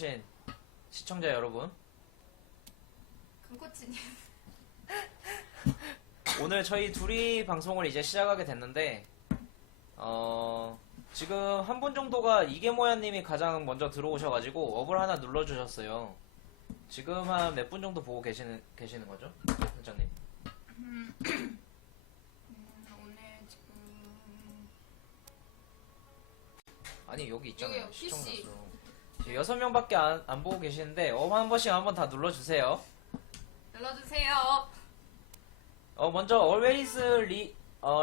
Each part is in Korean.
계신 시청자 여러분, 금코치님. 오늘 저희 둘이 방송을 이제 시작하게 됐는데 지금 한 분 정도가 이게모야님이 가장 먼저 들어오셔가지고 업을 하나 눌러주셨어요. 지금 한 몇 분 정도 보고 계시는 거죠? 회장님? 오늘 지금 아니 여기 있잖아요. 여기요, 시청자 PC. 수. 지금 6명밖에 안 보고 계시는데 업 한 번씩 한번 다 눌러주세요. 눌러주세요. 먼저 always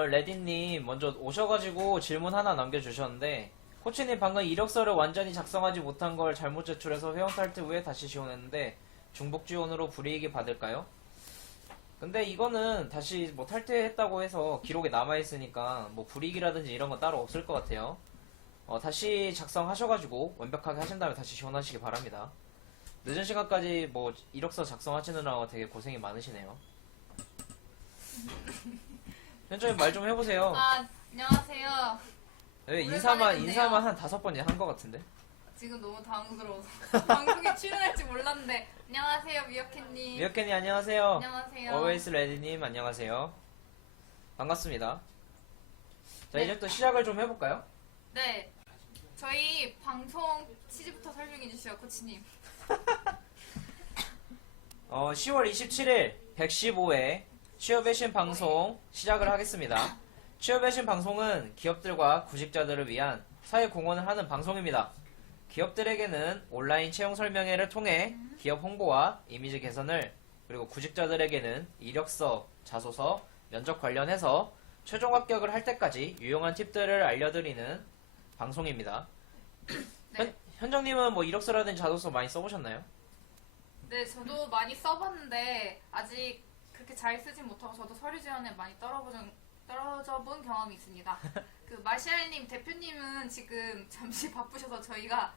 레디님 먼저 오셔가지고 질문 하나 남겨주셨는데, 코치님 방금 이력서를 완전히 작성하지 못한 걸 잘못 제출해서 회원 탈퇴 후에 다시 지원했는데 중복 지원으로 불이익이 받을까요? 근데 이거는 다시 뭐 탈퇴했다고 해서 기록에 남아있으니까 뭐 불이익이라든지 이런 건 따로 없을 것 같아요. 다시 작성하셔가지고 완벽하게 하신 다음에 다시 지원하시기 바랍니다. 늦은 시간까지 뭐 이력서 작성하시느라 되게 고생이 많으시네요. 현정님 말 좀 해보세요. 안녕하세요. 네, 오랜만에 인사만 한 5번 한 것 같은데. 지금 너무 당황스러워서 방송에 출연할지 몰랐는데. 안녕하세요, 미어캣님. 미어캣님 안녕하세요. 안녕하세요. always 레디님 안녕하세요. 반갑습니다. 자, 네. 이제 또 시작을 좀 해볼까요? 네. 저희 방송 취지부터 설명해 주시죠, 코치님. 10월 27일 115회 취업의 신 방송 시작을 하겠습니다. 취업의 신 방송은 기업들과 구직자들을 위한 사회 공헌을 하는 방송입니다. 기업들에게는 온라인 채용 설명회를 통해 기업 홍보와 이미지 개선을, 그리고 구직자들에게는 이력서, 자소서, 면접 관련해서 최종 합격을 할 때까지 유용한 팁들을 알려드리는 방송입니다. 네. 현정님은 뭐 이력서라든지 자소서 많이 써보셨나요? 네, 저도 많이 써봤는데 아직 그렇게 잘 쓰진 못하고 저도 서류 지원에 많이 떨어져 본 경험이 있습니다. 그 마시알님 대표님은 지금 잠시 바쁘셔서 저희가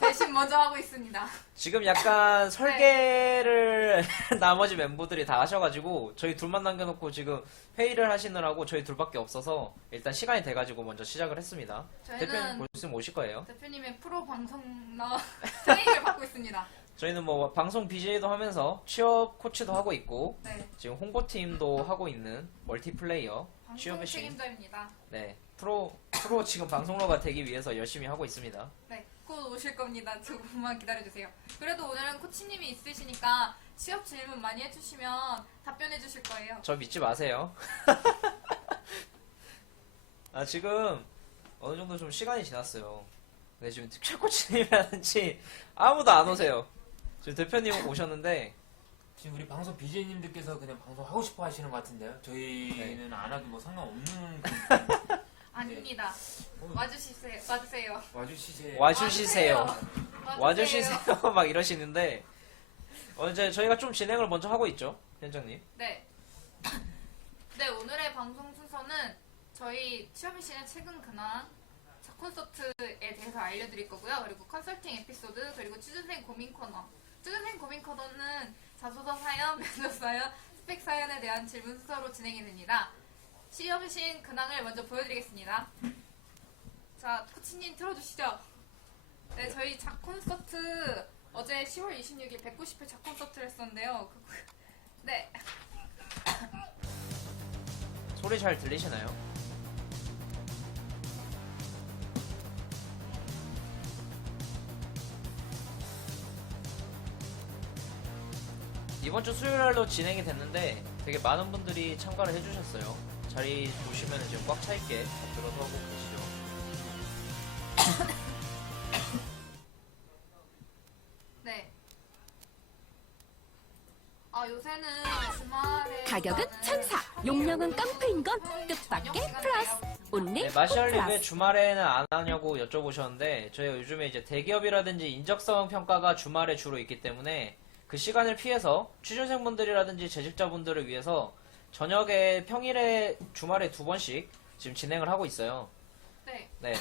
대신 먼저 하고 있습니다. 지금 약간 설계를 나머지 멤버들이 다 하셔가지고 저희 둘만 남겨놓고 지금 회의를 하시느라고 저희 둘밖에 없어서 일단 시간이 돼가지고 먼저 시작을 했습니다. 대표님 저희는 볼 수 있으면 오실 거예요. 대표님의 프로 방송러 트레이닝을 받고 있습니다. 저희는 뭐 방송 BJ도 하면서 취업 코치도 하고 있고, 네, 지금 홍보팀도 하고 있는 멀티플레이어 방송 취업의 신. 책임자입니다. 네, 프로 지금 방송러가 되기 위해서 열심히 하고 있습니다. 네, 곧 오실 겁니다. 조금만 기다려주세요. 그래도 오늘은 코치님이 있으시니까 취업 질문 많이 해주시면 답변해 주실 거예요. 저 믿지 마세요. 지금 어느 정도 좀 시간이 지났어요. 근데 지금 최코치님이라든지 아무도 안 오세요. 지금 대표님 오셨는데, 지금 우리 방송 BJ님들께서 그냥 방송 하고 싶어 하시는 것 같은데요. 저희는 안 와도 뭐 상관없는 아닙니다. 와주세요. 와주시세요. 와주시세요. 막 이러시는데, 이제 저희가 좀 진행을 먼저 하고 있죠, 현장님. 네. 네, 오늘의 방송 순서는 저희 취업의 신의 최근 근황, 콘서트에 대해서 알려드릴 거고요. 그리고 컨설팅 에피소드, 그리고 취준생 고민 코너. 취준생 고민 코너는 자소서 사연, 면접 사연, 스펙 사연에 대한 질문 순서로 진행이 됩니다. 취업의 신 근황을 먼저 보여드리겠습니다. 자, 코치님 틀어주시죠. 네, 저희 작 콘서트 어제 10월 26일 190회 작 콘서트를 했었는데요. 네. 소리 잘 들리시나요? 이번 주 수요일날로 진행이 됐는데 되게 많은 분들이 참가를 해주셨어요. 자리 보시면 지금 꽉 차있게 들어서 하고 계시죠. 네. 요새는 주말에 가격은 천사, 용량은 깡패인 건 뜻밖의 플러스. 온리 네, 마시알님 왜 플러스. 주말에는 안 하냐고 여쭤보셨는데, 저희가 요즘에 이제 대기업이라든지 인적성 평가가 주말에 주로 있기 때문에 그 시간을 피해서 취준생분들이라든지 재직자분들을 위해서 저녁에 평일에 주말에 2번씩 지금 진행을 하고 있어요. 네. 네.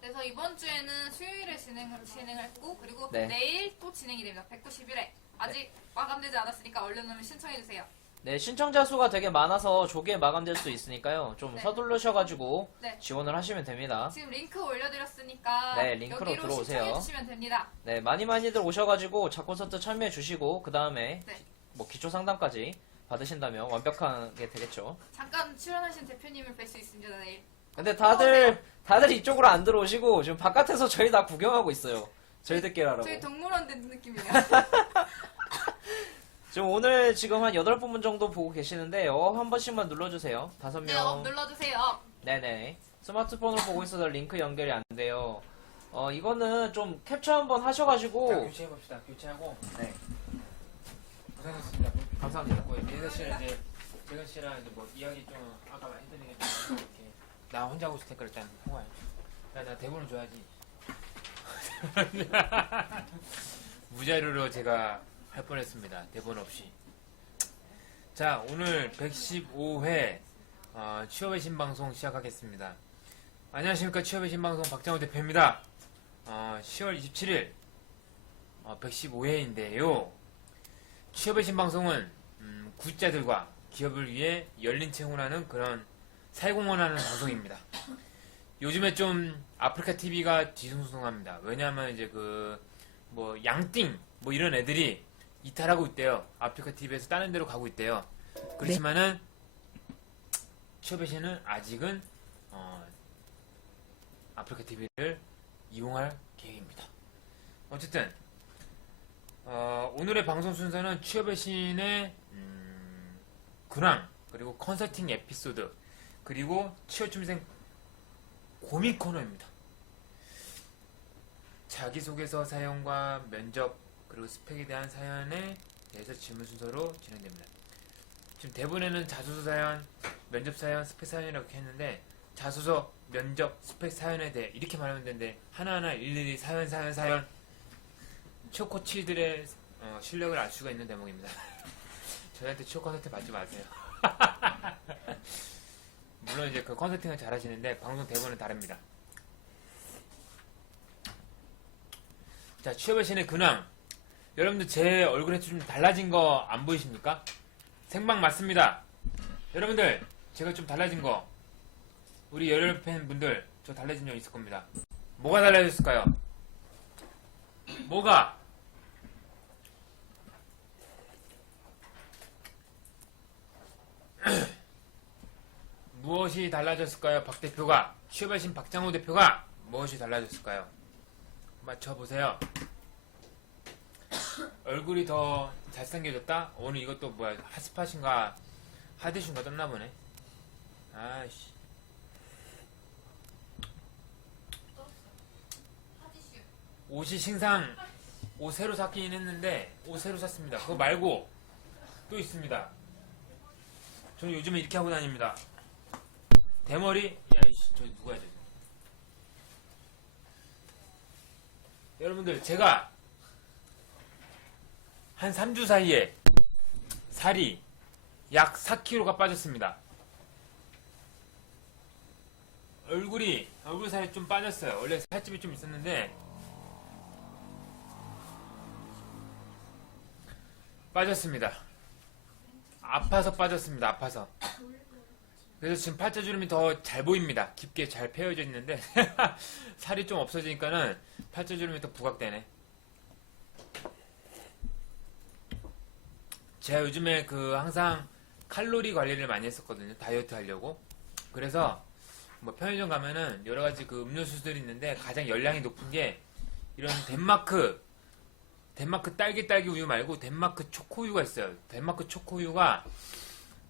그래서 이번 주에는 수요일에 진행을 했고, 그리고 네. 내일 또 진행이 됩니다. 191회. 아직 마감되지 않았으니까 얼른 신청해주세요. 네, 신청자 수가 되게 많아서 조기에 마감될 수 있으니까요. 좀 네. 서둘러셔가지고 네. 지원을 하시면 됩니다. 지금 링크 올려드렸으니까 네, 링크로 여기로 들어오세요. 신청해주시면 됩니다. 네, 많이들 오셔가지고 자콘서트 참여해주시고 그 다음에 네. 뭐 기초 상담까지 받으신다면 완벽하게 되겠죠. 잠깐 출연하신 대표님을 뵐 수 있습니다, 내일. 근데 다들 이쪽으로 안 들어오시고 지금 바깥에서 저희 다 구경하고 있어요. 저희들끼리 하라고. 저희 동물원 된 느낌이에요. 지금 오늘 지금 한 8분 정도 보고 계시는데 한 번씩만 눌러주세요. 5명. 네, 눌러주세요. 네네. 스마트폰으로 보고 있어서 링크 연결이 안 돼요. 이거는 좀 캡처 한번 자, 하셔가지고. 교체해봅시다. 교체하고. 네. 고생하셨습니다. 감사합니다. 뭐, 민서 씨는 이제, 재근 씨랑 이제 뭐, 이야기 좀, 아까 해드린 게좀 이렇게. 나 혼자 하고 있을 테니까 일단 통화해. 나 대본을 줘야지. 무자료로 제가 할 뻔했습니다. 대본 없이. 자, 오늘 115회 취업의 신방송 시작하겠습니다. 안녕하십니까. 취업의 신방송 박장호 대표입니다. 10월 27일 115회인데요. 취업의 신방송은 구직자들과 기업을 위해 열린 채용하는 그런 사회공헌하는 방송입니다. 요즘에 좀 아프리카 TV가 뒤숭숭합니다. 왜냐하면 이제 뭐 양띵 뭐 이런 애들이 이탈하고 있대요. 아프리카 TV에서 다른 데로 가고 있대요. 그렇지만은 취업의 신은 아직은 아프리카 TV를 이용할 계획입니다. 어쨌든 오늘의 방송 순서는 취업의 신의 근황 그리고 컨설팅 에피소드 그리고 취업준비생 고민 코너입니다. 자기소개서 사연과 면접 그리고 스펙에 대한 사연에 대해서 질문 순서로 진행됩니다. 지금 대본에는 자소서 사연, 면접 사연, 스펙 사연이라고 했는데 자소서, 면접, 스펙 사연에 대해 이렇게 말하면 되는데 하나하나 일일이 사연 초코치들의 실력을 알 수가 있는 대목입니다. 저희한테 취업 컨설팅 받지 마세요. 물론 이제 그 컨설팅을 잘 하시는데 방송 대본은 다릅니다. 자, 취업의 신의 근황. 여러분들 제 얼굴에 좀 달라진 거 안 보이십니까? 생방 맞습니다. 여러분들 제가 좀 달라진 거 우리 열혈 팬분들 저 달라진 점 있을 겁니다. 뭐가 달라졌을까요? 뭐가? 무엇이 달라졌을까요? 박 대표가 취업의 신 박장호 대표가 무엇이 달라졌을까요? 맞춰보세요. 얼굴이 더 잘생겨졌다? 오늘 이것도 뭐야 핫스팟인가 하드슈인가 떴나보네. 아이씨. 옷이 신상 옷 새로 샀긴 했는데 옷 새로 샀습니다. 그거 말고 또 있습니다. 저는 요즘에 이렇게 하고 다닙니다. 대머리? 야이씨 저 누구야 저. 여러분들 제가 한 3주 사이에 살이 약 4kg가 빠졌습니다. 얼굴 살이 좀 빠졌어요. 원래 살집이 좀 있었는데 빠졌습니다. 아파서 빠졌습니다. 아파서. 그래서 지금 팔자주름이 더 잘 보입니다. 깊게 잘 펴여져 있는데 살이 좀 없어지니까는 팔자주름이 더 부각되네. 제가 요즘에 항상 칼로리 관리를 많이 했었거든요. 다이어트 하려고. 그래서 뭐 편의점 가면은 여러 가지 음료수들이 있는데 가장 열량이 높은 게 이런 덴마크 딸기 우유 말고 덴마크 초코우유가 있어요. 덴마크 초코우유가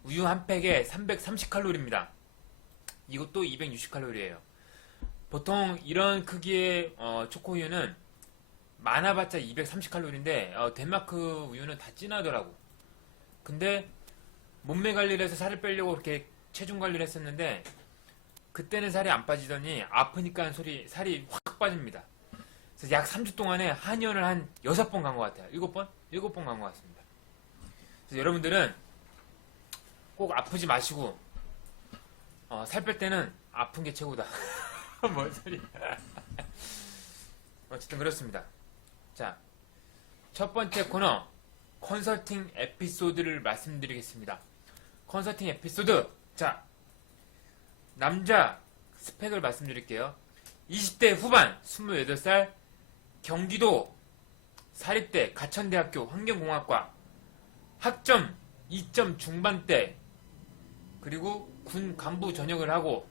우유 한 팩에 330칼로리입니다. 이것도 260칼로리예요. 보통 이런 크기의 초코우유는 많아봤자 230칼로리인데 덴마크 우유는 다 진하더라고. 근데 몸매 관리를 해서 살을 빼려고 그렇게 체중 관리를 했었는데 그때는 살이 안 빠지더니 아프니까 살이 확 빠집니다. 그래서 약 3주 동안에 한의원을 한 6번 간 것 같아요. 7번? 7번 간 것 같습니다. 그래서 여러분들은 꼭 아프지 마시고 살 뺄 때는 아픈 게 최고다. 뭔 소리야. 어쨌든 그렇습니다. 자, 첫 번째 코너 컨설팅 에피소드를 말씀드리겠습니다. 컨설팅 에피소드. 자, 남자 스펙을 말씀드릴게요. 20대 후반 28살 경기도 사립대 가천대학교 환경공학과 학점 2점 중반대 그리고 군 간부 전역을 하고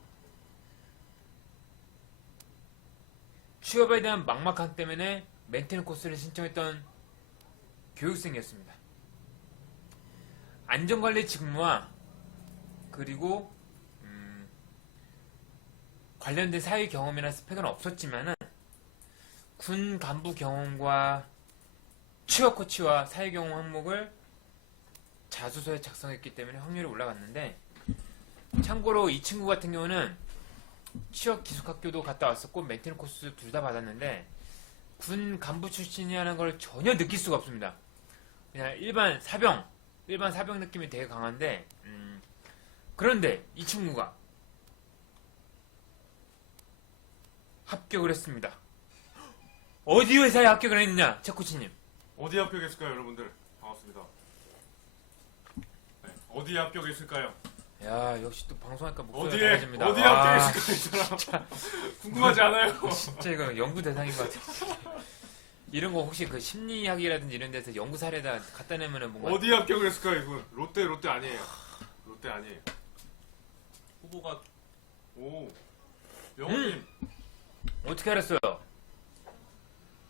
취업에 대한 막막함 때문에 멘토링 코스를 신청했던 교육생이었습니다. 안전관리 직무와 그리고 관련된 사회 경험이나 스펙은 없었지만은 군 간부 경험과 취업 코치와 사회 경험 항목을 자소서에 작성했기 때문에 확률이 올라갔는데, 참고로 이 친구 같은 경우는 취업 기숙학교도 갔다 왔었고 멘토링 코스 둘 다 받았는데 군 간부 출신이라는 걸 전혀 느낄 수가 없습니다. 그냥 일반 사병 느낌이 되게 강한데 그런데 이 친구가 합격을 했습니다. 어디 회사에 합격을 했느냐, 최코치님? 어디 합격했을까요, 여러분들? 반갑습니다. 네, 어디에 합격했을까요? 야, 역시 또 방송하니까 목소리가 어디에 달라집니다. 어디에 합격했을까요, 이 사람? 궁금하지 않아요? 진짜 이거 연구 대상인 것 같아요. 이런 거 혹시 그 심리학이라든지 이런 데서 연구 사례다 갖다 내면은 뭔가 어디에 합격을 했을까요, 이분? 롯데 아니에요. 롯데 아니에요. 후보가 명호님. 어떻게 알았어요?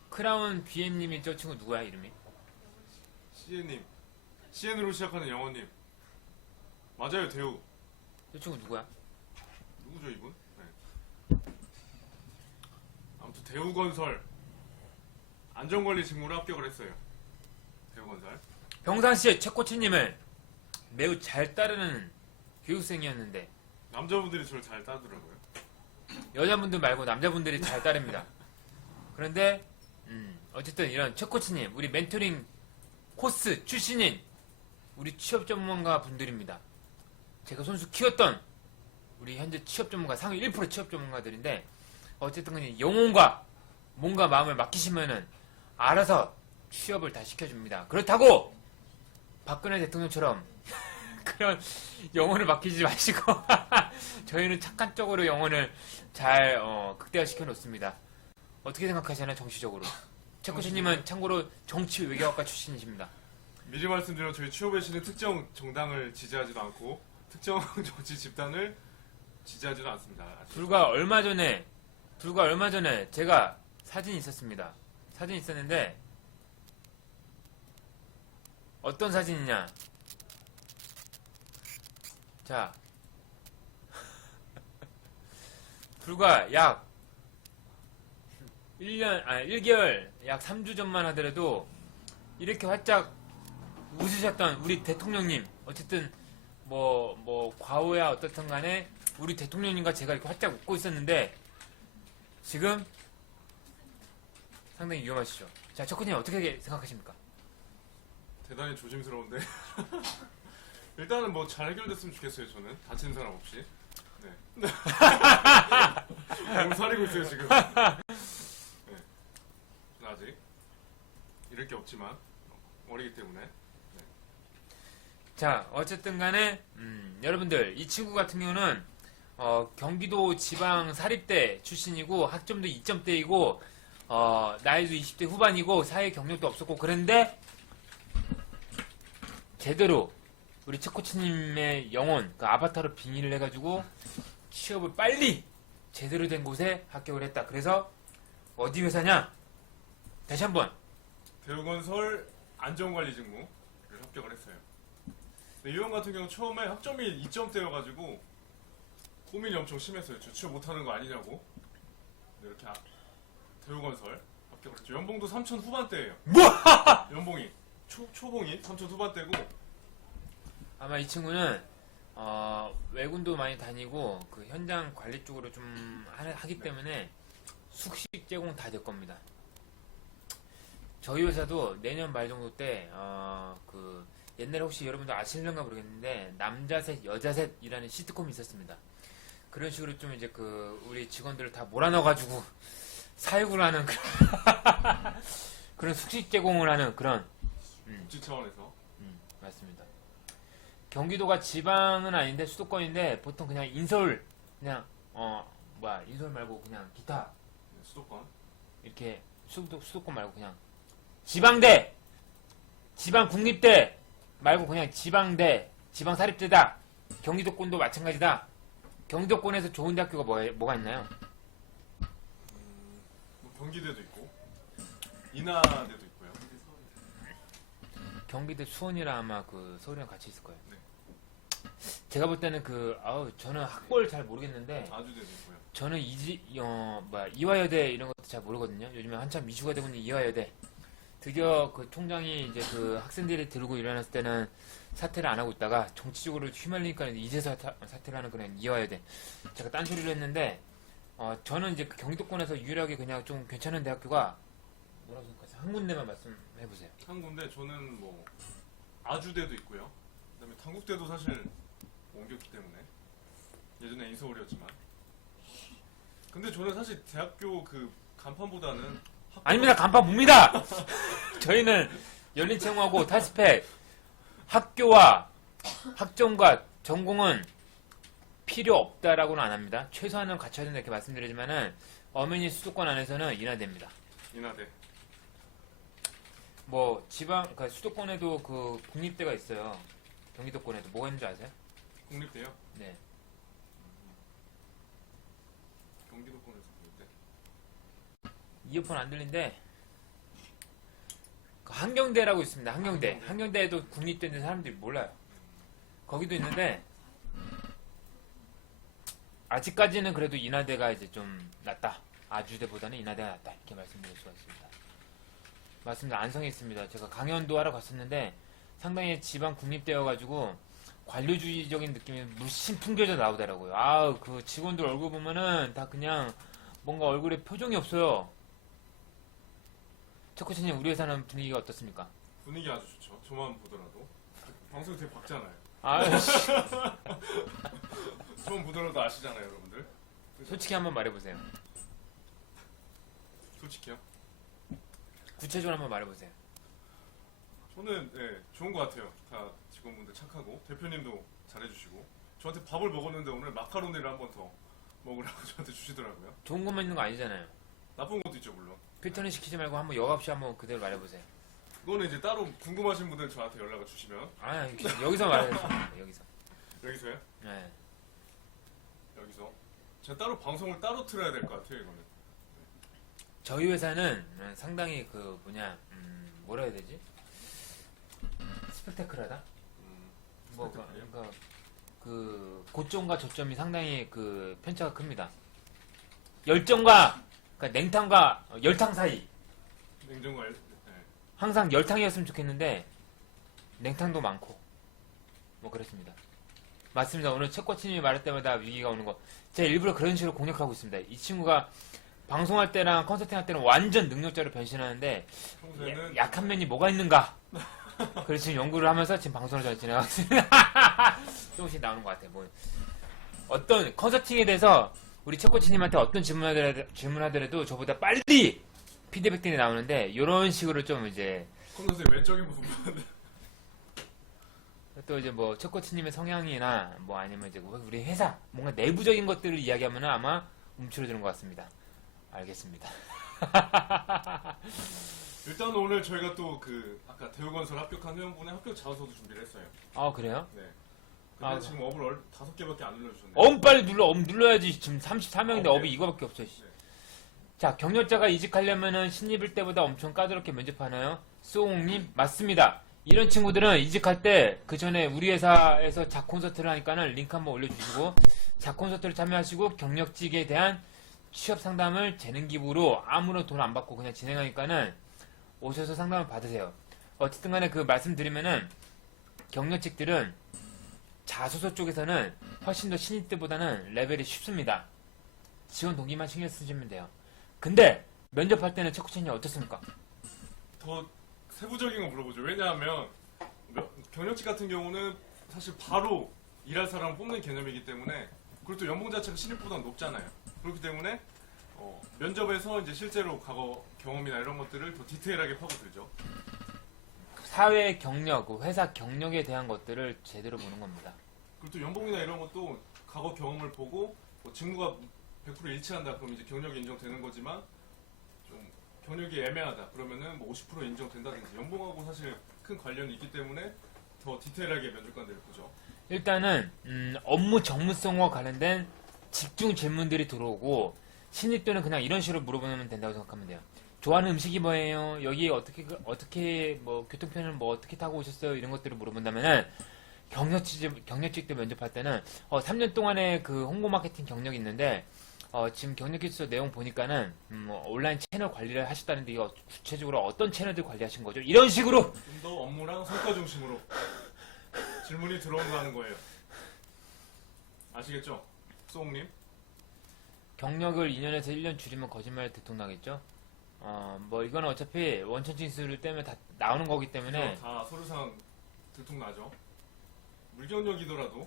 크라운 BM님이 저 친구 누구야, 이름이? CN님. CN으로 시작하는 영호님. 맞아요, 대우. 저 친구 누구야? 누구죠, 이분? 네. 아무튼 대우건설 안전관리 직무로 합격을 했어요. 대우건설. 평상시에 최코치님을 매우 잘 따르는 교육생이었는데 남자분들이 저를 잘 따르더라고요. 여자분들 말고 남자분들이 잘 따릅니다. 그런데 어쨌든 이런 최코치님, 우리 멘토링 코스 출신인 우리 취업 전문가 분들입니다. 제가 손수 키웠던 우리 현재 취업 전문가 상위 1% 취업 전문가들인데, 어쨌든 그냥 영혼과 몸과 마음을 맡기시면은 알아서 취업을 다 시켜줍니다. 그렇다고 박근혜 대통령처럼 그런 영혼을 맡기지 마시고 저희는 착한 쪽으로 영혼을 잘 극대화시켜 놓습니다. 어떻게 생각하시나요, 정치적으로? 최코치님은 참고로 정치 외교학과 출신이십니다. 미리 말씀드리면 저희 취업의 신은 특정 정당을 지지하지도 않고 특정 정치 집단을 지지하지도 않습니다. 불과 얼마 전에 제가 사진이 있었습니다. 사진이 있었는데 어떤 사진이냐? 자, 불과 약 1개월, 약 3주 전만 하더라도 이렇게 활짝 웃으셨던 우리 대통령님, 어쨌든 과오야 어떻든 간에 우리 대통령님과 제가 이렇게 활짝 웃고 있었는데 지금 상당히 위험하시죠. 자, 초코님 어떻게 생각하십니까? 대단히 조심스러운데 일단은 뭐 잘 해결됐으면 좋겠어요. 저는 다친 사람 없이. 네. 너무 사리고 있어요 지금. 네. 저는 아직 이럴 게 없지만 어리기 때문에. 네. 자, 어쨌든 간에 여러분들, 이 친구 같은 경우는 경기도 지방 사립대 출신이고 학점도 2점대이고 나이도 20대 후반이고 사회 경력도 없었고, 그런데 제대로 우리 최코치님의 영혼, 그 아바타로 빙의를 해가지고 취업을 빨리 제대로 된 곳에 합격을 했다. 그래서 어디 회사냐? 다시 한번. 대우건설 안전관리 직무를 합격을 했어요. 근데 이 형 같은 경우 처음에 학점이 2점대여가지고 고민이 엄청 심했어요. 저 취업 못하는 거 아니냐고. 근데 이렇게 대우건설 합격을 했죠. 연봉도 3천 후반대예요. 뭐? 연봉이 초봉이 3천 후반대고. 아마 이 친구는 외군도 많이 다니고 그 현장 관리 쪽으로 좀 하기 때문에 숙식 제공 다 될 겁니다. 저희 회사도 내년 말 정도 때 그 옛날에 혹시 여러분들 아실런가 모르겠는데 남자 셋 여자 셋이라는 시트콤이 있었습니다. 그런 식으로 좀 이제 그 우리 직원들을 다 몰아넣어가지고 사육을 하는 그런 숙식 제공을 하는 그런 복지 차원에서. 맞습니다. 경기도가 지방은 아닌데 수도권인데 보통 그냥 인서울 그냥 인서울 말고 그냥 기타 네, 수도권. 이렇게 수도권 말고 그냥 지방대, 지방 국립대 말고 그냥 지방대, 지방 사립대다. 경기도권도 마찬가지다. 경기도권에서 좋은 대학교가 뭐가 있나요? 뭐 경기대도 있고 인하대도 있고요. 경기대 수원이랑 아마 그 서울이랑 같이 있을 거예요. 네. 제가 볼 때는 저는 학벌 잘 모르겠는데 아주대도 있고요. 저는 이화여대 이런 것도 잘 모르거든요. 요즘에 한참 이슈가 되고 있는 이화여대. 드디어 그 총장이 이제 그 학생들이 들고 일어났을 때는 사퇴를 안 하고 있다가 정치적으로 휘말리니까 이제서 사퇴를 하는 그런 이화여대. 제가 딴소리를 했는데 저는 이제 그 경기도권에서 유일하게 그냥 좀 괜찮은 대학교가 뭐라고 생각하세요? 한 군데만 말씀해보세요. 한 군데 저는 뭐 아주대도 있고요. 그다음에 당국대도 사실 옮겼기 때문에 예전에 인서울이었지만. 근데 저는 사실 대학교 그 간판보다는 아닙니다. 간판 봅니다. 저희는 열린채용하고 탈스펙 학교와 학점과 전공은 필요 없다라고는 안 합니다. 최소한은 갖춰야 된다 이렇게 말씀드리지만은 어머니 수도권 안에서는 인하대입니다. 인하대. 뭐 그러니까 수도권에도 그 국립대가 있어요. 경기도권에도 뭐가 있는지 아세요? 국립대요. 네. 경기도권에서 국립대. 이어폰 안 들린데 그 한경대라고 있습니다. 한경대. 한경대에도 국립대인데 사람들이 몰라요. 거기도 있는데 아직까지는 그래도 인하대가 이제 좀 낫다. 아주대보다는 인하대가 낫다. 이렇게 말씀드릴 수가 있습니다. 맞습니다. 안성에 있습니다. 제가 강연도 하러 갔었는데 상당히 지방 국립대여가지고 관료주의적인 느낌이 물씬 풍겨져 나오더라고요. 아우 그 직원들 얼굴 보면은 다 그냥 뭔가 얼굴에 표정이 없어요. 초코치님 우리 회사는 분위기가 어떻습니까? 분위기 아주 좋죠. 저만 보더라도 방송 되게 밝잖아요. 아이씨. 저만 보더라도 아시잖아요, 여러분들. 솔직히 한번 말해보세요. 솔직히요. 구체적으로 한번 말해보세요. 저는 좋은 것 같아요. 다 직원분들 착하고 대표님도 잘해주시고 저한테 밥을 먹었는데 오늘 마카로니를 한 번 더 먹으라고 저한테 주시더라고요. 좋은 것만 있는 거 아니잖아요. 나쁜 것도 있죠 물론. 필터는 시키지 말고 한번 역없이 한번 그대로 말해보세요. 그거는 이제 따로 궁금하신 분들 저한테 연락을 주시면. 아 여기서 말해주세요. 여기서. 여기서요? 네. 여기서 제가 따로 방송을 따로 틀어야 될 것 같아요 이거는. 저희 회사는 상당히 뭐라 해야 되지? 스펙타클하다? 그러니까 그 고점과 저점이 상당히 그 편차가 큽니다. 열정과 그러니까 냉탕과 열탕 사이. 냉정과 항상 열탕이었으면 좋겠는데 냉탕도 많고 뭐 그렇습니다. 맞습니다. 오늘 책코치님이 말할 때마다 위기가 오는 거 제가 일부러 그런 식으로 공략하고 있습니다. 이 친구가 방송할 때랑 컨설팅 할 때는 완전 능력자로 변신하는데 평소에는 약한 면이 뭐가 있는가? 그래서 지금 연구를 하면서 지금 방송을 잘 진행하고 있습니다. 조금씩 나오는 것 같아요. 뭐 어떤 컨설팅에 대해서 우리 책코치님한테 어떤 질문하더라도 저보다 빨리 피드백들이 나오는데 이런 식으로 좀 이제 컨설팅 외적인 부분. 또 이제 뭐 책코치님의 성향이나 뭐 아니면 이제 우리 회사 뭔가 내부적인 것들을 이야기하면 아마 움츠러드는 것 같습니다. 알겠습니다. 일단 오늘 저희가 또 그 아까 대우건설 합격한 회원분의 합격 자소서도 준비를 했어요. 아 그래요? 네. 근데 아, 지금 업을 5개밖에 안 눌러주셨네요. 빨리 눌러야지. 지금 34명인데 네. 업이 이거밖에 없어. 씨. 네. 자, 경력자가 이직하려면은 신입일 때보다 엄청 까다롭게 면접하나요? 수홍님 맞습니다. 이런 친구들은 이직할 때 그 전에 우리 회사에서 자콘서트를 하니까는 링크 한번 올려주시고 자콘서트를 참여하시고 경력직에 대한 취업 상담을 재능 기부로 아무런 돈 안 받고 그냥 진행하니까는 오셔서 상담을 받으세요. 어쨌든 간에 그 말씀드리면은 경력직들은 자소서 쪽에서는 훨씬 더 신입 때보다는 레벨이 쉽습니다. 지원 동기만 신경 쓰시면 돼요. 근데 면접할 때는 체코치님 어떻습니까? 더 세부적인 거 물어보죠. 왜냐하면 경력직 같은 경우는 사실 바로 일할 사람을 뽑는 개념이기 때문에 그리고 또 연봉 자체가 신입보다 높잖아요. 그렇기 때문에 면접에서 이제 실제로 과거 경험이나 이런 것들을 더 디테일하게 파고들죠. 사회 경력, 그 회사 경력에 대한 것들을 제대로 보는 겁니다. 그리고 또 연봉이나 이런 것도 과거 경험을 보고 뭐 직무가 100% 일치한다 그러면 이제 경력이 인정되는 거지만 좀 경력이 애매하다 그러면은 뭐 50% 인정된다든지 연봉하고 사실 큰 관련이 있기 때문에 더 디테일하게 면접관들을 보죠. 일단은 업무 전문성과 관련된 집중 질문들이 들어오고 신입 때는 그냥 이런 식으로 물어보면 된다고 생각하면 돼요. 좋아하는 음식이 뭐예요? 여기 어떻게 뭐 교통편을 뭐 어떻게 타고 오셨어요? 이런 것들을 물어본다면은 경력직 때 면접할 때는 3년 동안의 그 홍보 마케팅 경력이 있는데 지금 경력기수 내용 보니까는 뭐 온라인 채널 관리를 하셨다는데 이거 구체적으로 어떤 채널들 관리하신 거죠? 이런 식으로 좀 더 업무랑 성과 중심으로 질문이 들어온다는 거예요. 아시겠죠? 수홍님? 경력을 2년에서 1년 줄이면 거짓말 들통나겠죠? 뭐 이거는 어차피 원천 징수를 떼면 다 나오는 거기 때문에 다 서류상 들통나죠. 물경력이더라도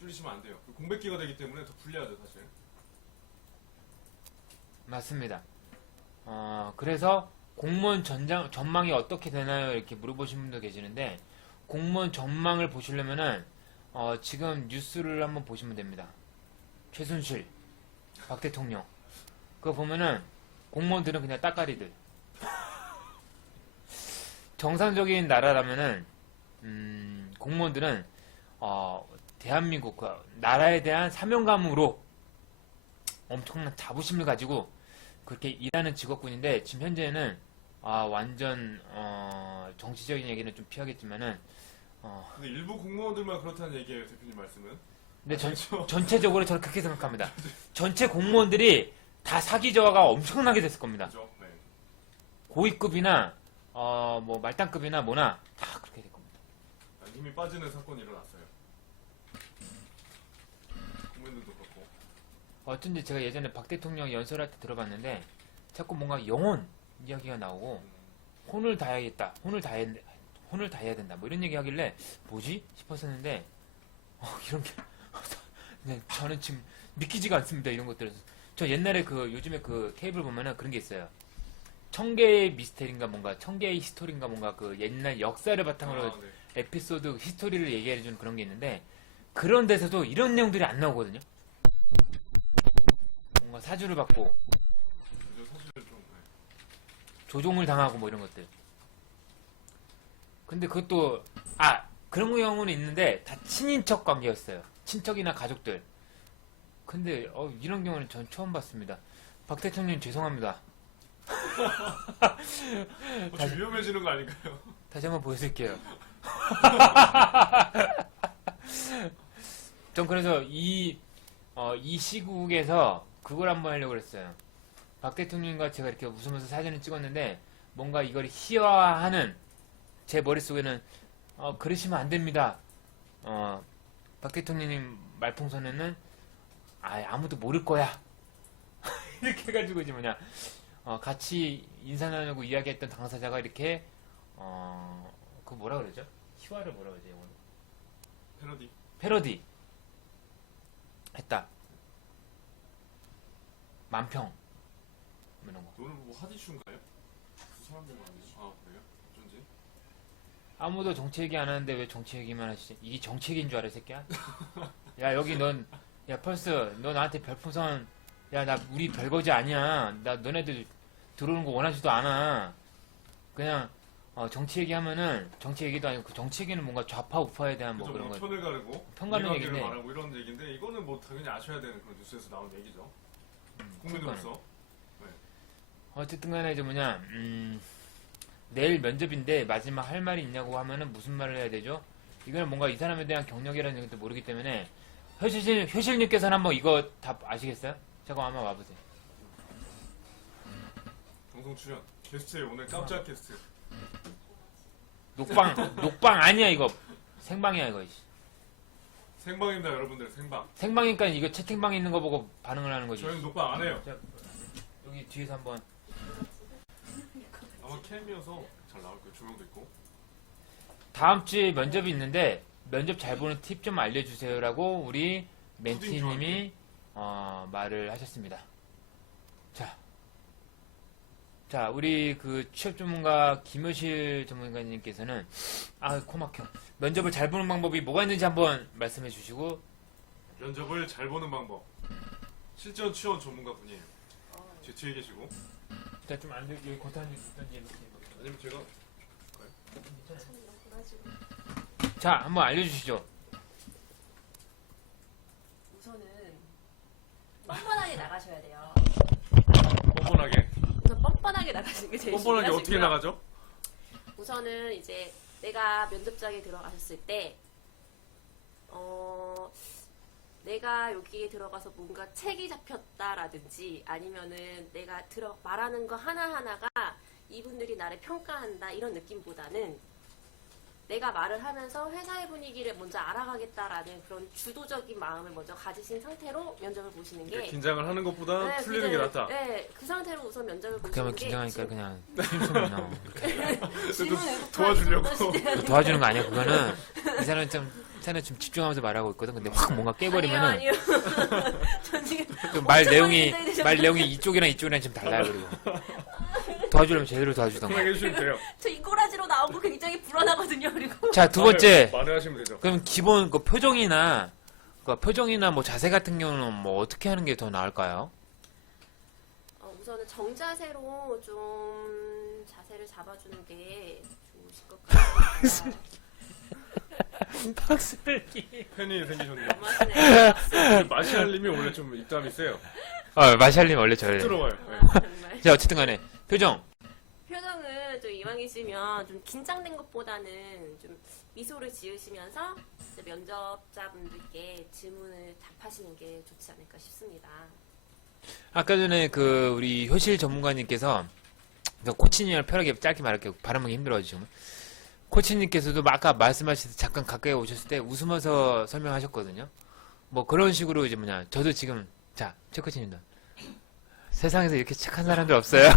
줄이시면 안 돼요. 공백기가 되기 때문에 더 불리하죠 사실. 맞습니다. 그래서 공무원 전망이 어떻게 되나요? 이렇게 물어보신 분도 계시는데 공무원 전망을 보시려면은 지금 뉴스를 한번 보시면 됩니다. 최순실, 박 대통령 그거 보면은 공무원들은 그냥 따까리들. 정상적인 나라라면은 공무원들은 대한민국 그 나라에 대한 사명감으로 엄청난 자부심을 가지고 그렇게 일하는 직업군인데 지금 현재는 완전 정치적인 얘기는 좀 피하겠지만은 근데 일부 공무원들만 그렇다는 얘기예요 대표님 말씀은. 근데 그렇죠? 전체적으로 저는 그렇게 생각합니다. 전체 공무원들이 다 사기 저하가 엄청나게 됐을 겁니다. 그죠? 네. 고위급이나 뭐 말단급이나 뭐나 다 그렇게 될 겁니다. 힘이 빠지는 사건이 일어났어요. 국민들도 그렇고. 어쩐지 제가 예전에 박 대통령 연설할 때 들어봤는데 자꾸 뭔가 영혼 이야기가 나오고 혼을 다해야겠다, 혼을 다해야 된다, 뭐 이런 얘기 하길래 뭐지 싶었었는데 이런 게 네, 저는 지금 믿기지가 않습니다. 이런 것들은 저 옛날에 그 요즘에 그 케이블 보면은 그런 게 있어요. 청개의 미스테리인가 뭔가 청개의 히스토리인가 뭔가 그 옛날 역사를 바탕으로 네. 에피소드 히스토리를 얘기해주는 그런 게 있는데 그런 데서도 이런 내용들이 안 나오거든요. 뭔가 사주를 받고 그죠? 사실은 좀 네. 조종을 당하고 뭐 이런 것들. 근데 그것도 그런 경우는 있는데 다 친인척 관계였어요. 친척이나 가족들. 근데 이런 경우는 전 처음 봤습니다. 박 대통령 죄송합니다. 좀 위험해지는 거 아닌가요? 다시 한번 보여드릴게요. 전 그래서 이 시국에서 그걸 한번 하려고 그랬어요. 박 대통령과 제가 이렇게 웃으면서 사진을 찍었는데 뭔가 이걸 희화화하는 제 머릿속에는 그러시면 안 됩니다. 박 대통령님 말풍선에는 아무도 모를 거야. 이렇게 해가지고 이제 뭐냐 같이 인사 나누고 이야기했던 당사자가 이렇게 그 뭐라 그러죠? 희화를 뭐라 그러지? 패러디 했다. 만평 이런 거. 너는 뭐 하디슈인가요? 그 사람들 아니에요? 그래요? 어쩐지. 아무도 정치 얘기 안 하는데 왜 정치 얘기만 하시지? 이게 정치 얘기인 줄 알아, 이 새끼야? 야, 여기 펄스, 너 나한테 별풍선, 야, 나 우리 별거지 아니야. 나 너네들 들어오는 거 원하지도 않아. 그냥 정치 얘기하면은 정치 얘기도 아니고 그 정치 얘기는 뭔가 좌파 우파에 대한 뭐 그죠? 그런 뭐 거. 편을 가르고 편가르는 이해관계를 얘기인데. 말하고 이런 얘기인데 이거는 뭐 당연히 아셔야 되는 그런 뉴스에서 나온 얘기죠. 국민으로서. 어쨌든 간에 이제 뭐냐 내일 면접인데 마지막 할 말이 있냐고 하면은 무슨 말을 해야 되죠? 이거는 뭔가 이 사람에 대한 경력이라는 것도 모르기 때문에 효실님께서는 한번 이거 답 아시겠어요? 잠깐 한번 와보세요. 방송 출연 게스트에 오늘 깜짝 게스트. 녹방 아니야 이거 생방이야 이거. 생방입니다 여러분들 생방. 생방이니까 이거 채팅방에 있는 거 보고 반응을 하는 거지. 저희는 녹방 안 해요. 자, 여기 뒤에서 한번 아마 캠이어서 잘 나올 거예요. 조명도 있고. 다음 주에 면접이 있는데 면접 잘 보는 팁 좀 알려주세요라고 우리 멘티님이 말을 하셨습니다. 자, 자, 우리 그 취업 전문가 김효실 전문가님께서는 코 막혀. 면접을 잘 보는 방법이 뭐가 있는지 한번 말씀해 주시고. 면접을 잘 보는 방법. 실전 취업 전문가 분이에요. 제 뒤에 계시고. 자, 좀 안 돼. 여기 겉에 있던지 아니면 제가 자, 한번 알려주시죠. 우선은 뻔뻔하게 나가셔야 돼요. 뻔뻔하게. 우선 뻔뻔하게 나가시는 게 제일 뻔뻔하게 중요하시고요. 어떻게 나가죠? 우선은 이제 내가 면접장에 들어가셨을 때 내가 여기에 들어가서 뭔가 책이 잡혔다라든지 아니면은 내가 말하는 거 하나하나가 이분들이 나를 평가한다 이런 느낌보다는 내가 말을 하면서 회사의 분위기를 먼저 알아가겠다라는 그런 주도적인 마음을 먼저 가지신 상태로 면접을 보시는 게 긴장을 하는 것보다 풀리는 게 낫다. 네, 그 상태로 우선 면접을 그렇게 하면 보시는 게 긴장하니까 그냥 수임소문 나와. 도와주려고. 도와주는 거 아니야. 그거는 이 사람은 좀 집중하면서 말하고 있거든. 근데 확 뭔가 깨버리면은 아니요. 전 지금 좀 말 엄청 내용이 많이 긴장이 말 내용이 이쪽이랑 좀 달라요. 그리고 도와주려면 제대로 도와주던가. 편하게 해주시면 돼요. 저 이꼬라지로 나온 거 굉장히 불안하거든요. 그리고 자, 두 번째. 말을 하시면 되죠. 그럼 기본 그 표정이나 뭐 자세 같은 경우는 뭐 어떻게 하는 게 더 나을까요? 우선은 정자세로 좀 자세를 잡아주는 게 좋으실 것 같습니다. 박수를 팬이 생기셨네요. 고맙네요. 마시알님이 원래 좀 입담이 세요. 마샬님 원래 저래. 들어와요. 정말. 자, 어쨌든 간에 표정. 표정은 좀 이왕이시면 좀 긴장된 것보다는 좀 미소를 지으시면서 이제 면접자분들께 질문을 답하시는 게 좋지 않을까 싶습니다. 아까 전에 그 우리 효실 전문가님께서 코치님을 편하게 짧게 말할게요. 발음하기 힘들어요 지금. 코치님께서도 아까 말씀하실 때 잠깐 가까이 오셨을 때 웃으면서 설명하셨거든요. 뭐 그런 식으로 이제 저도 지금 최 코치님도 세상에서 이렇게 착한 사람들 없어요.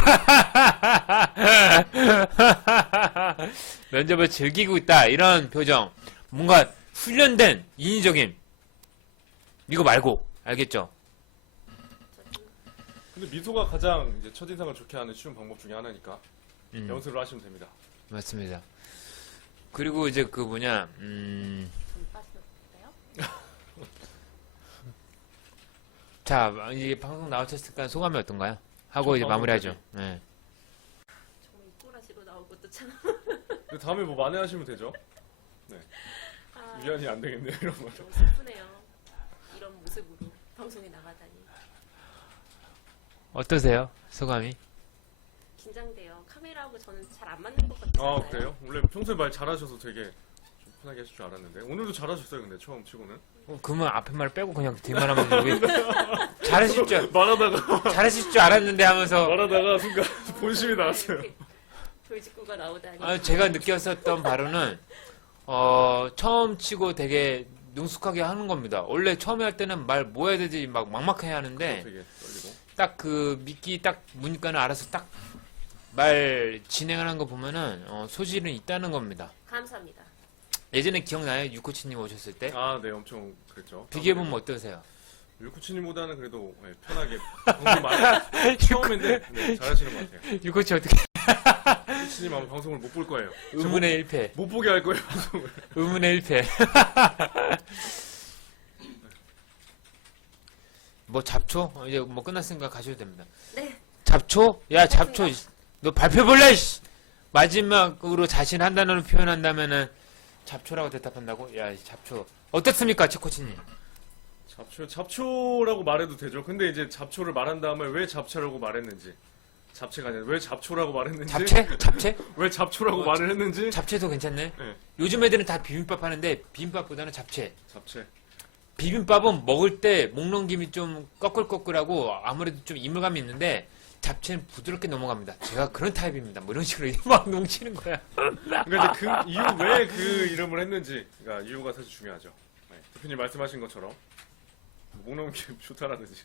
면접을 즐기고 있다 이런 표정, 뭔가 훈련된 인위적인 이거 말고 알겠죠? 근데 미소가 가장 이제 첫인상을 좋게 하는 쉬운 방법 중에 하나니까 음. 연습을 하시면 됩니다. 맞습니다. 그리고 이제 그 좀 빠지면 될까요? 자, 이제 방송 나오셨으니까 소감이 어떤가요? 하고 이제 마무리하죠. 네. 정말 이꼬라지로 나온 것도 참. 근데 다음에 뭐 만회하시면 되죠. 아, 위안이 안 되겠네요 이런 거. 너무 슬프네요. 이런 모습으로 방송에 나가다니. 어떠세요? 소감이? 긴장돼요. 카메라하고 저는 잘 안 맞는 것 같아요. 아 그래요? 원래 평소에 말 잘하셔서 되게 좀 편하게 하실 줄 알았는데 오늘도 잘하셨어요. 근데 처음 치고는 그러면 앞에 말 빼고 그냥 뒤만 하면 왜 잘하실 줄 알았는데 하면서 말하다가 순간 본심이 나왔어요. 돌직구가 나오다니. 제가 느꼈었던 바로는 처음 치고 되게 능숙하게 하는 겁니다. 원래 처음에 할 때는 말 뭐 해야 되지 막 막막해야 하는데 되게 떨리고. 딱 그 미끼 딱 무니까는 알아서 딱 말 진행하는 거 보면은 소질은 있다는 겁니다. 감사합니다. 예전에 기억나요? 유코치님 오셨을 때? 아, 네, 엄청 그랬죠. 비교해보면 어떠세요? 율코치님보다는 그래도 편하게 방송 많이 처음인데 네, 잘하시는 것 같아요. 유코치 어떻게? 율코치님 아마 방송을 못 볼 거예요. 의문의 1패. 못 보게 할 거예요 방송을. 의문의 1패. 뭐 잡초? 이제 뭐 끝났으니까 가셔도 됩니다. 네. 잡초? 야 잡초. 너 발표볼래? 씨. 마지막으로 자신 한 단어로 표현한다면은 잡초라고 대답한다고? 야 잡초. 어떻습니까, 최 코치님? 잡초라고 말해도 되죠. 근데 이제 잡초를 말한 다음에 왜 잡초라고 말했는지. 잡채가 아니라 왜 잡초라고 말했는지. 잡채? 잡채? 왜 잡초라고 말을 했는지. 잡채도 괜찮네. 네. 요즘 애들은 다 비빔밥 하는데 비빔밥보다는 잡채. 잡채. 비빔밥은 먹을 때 목 넘김이 좀 꺼끌꺼끌하고 아무래도 좀 이물감이 있는데 잡채는 부드럽게 넘어갑니다. 제가 그런 타입입니다. 뭐 이런 식으로 막 넘치는 거야. 그러니까 이제 그 이유 왜 그 이름을 했는지, 그러니까 이유가 사실 중요하죠. 네. 대표님 말씀하신 것처럼 목 넘김 좋다라든지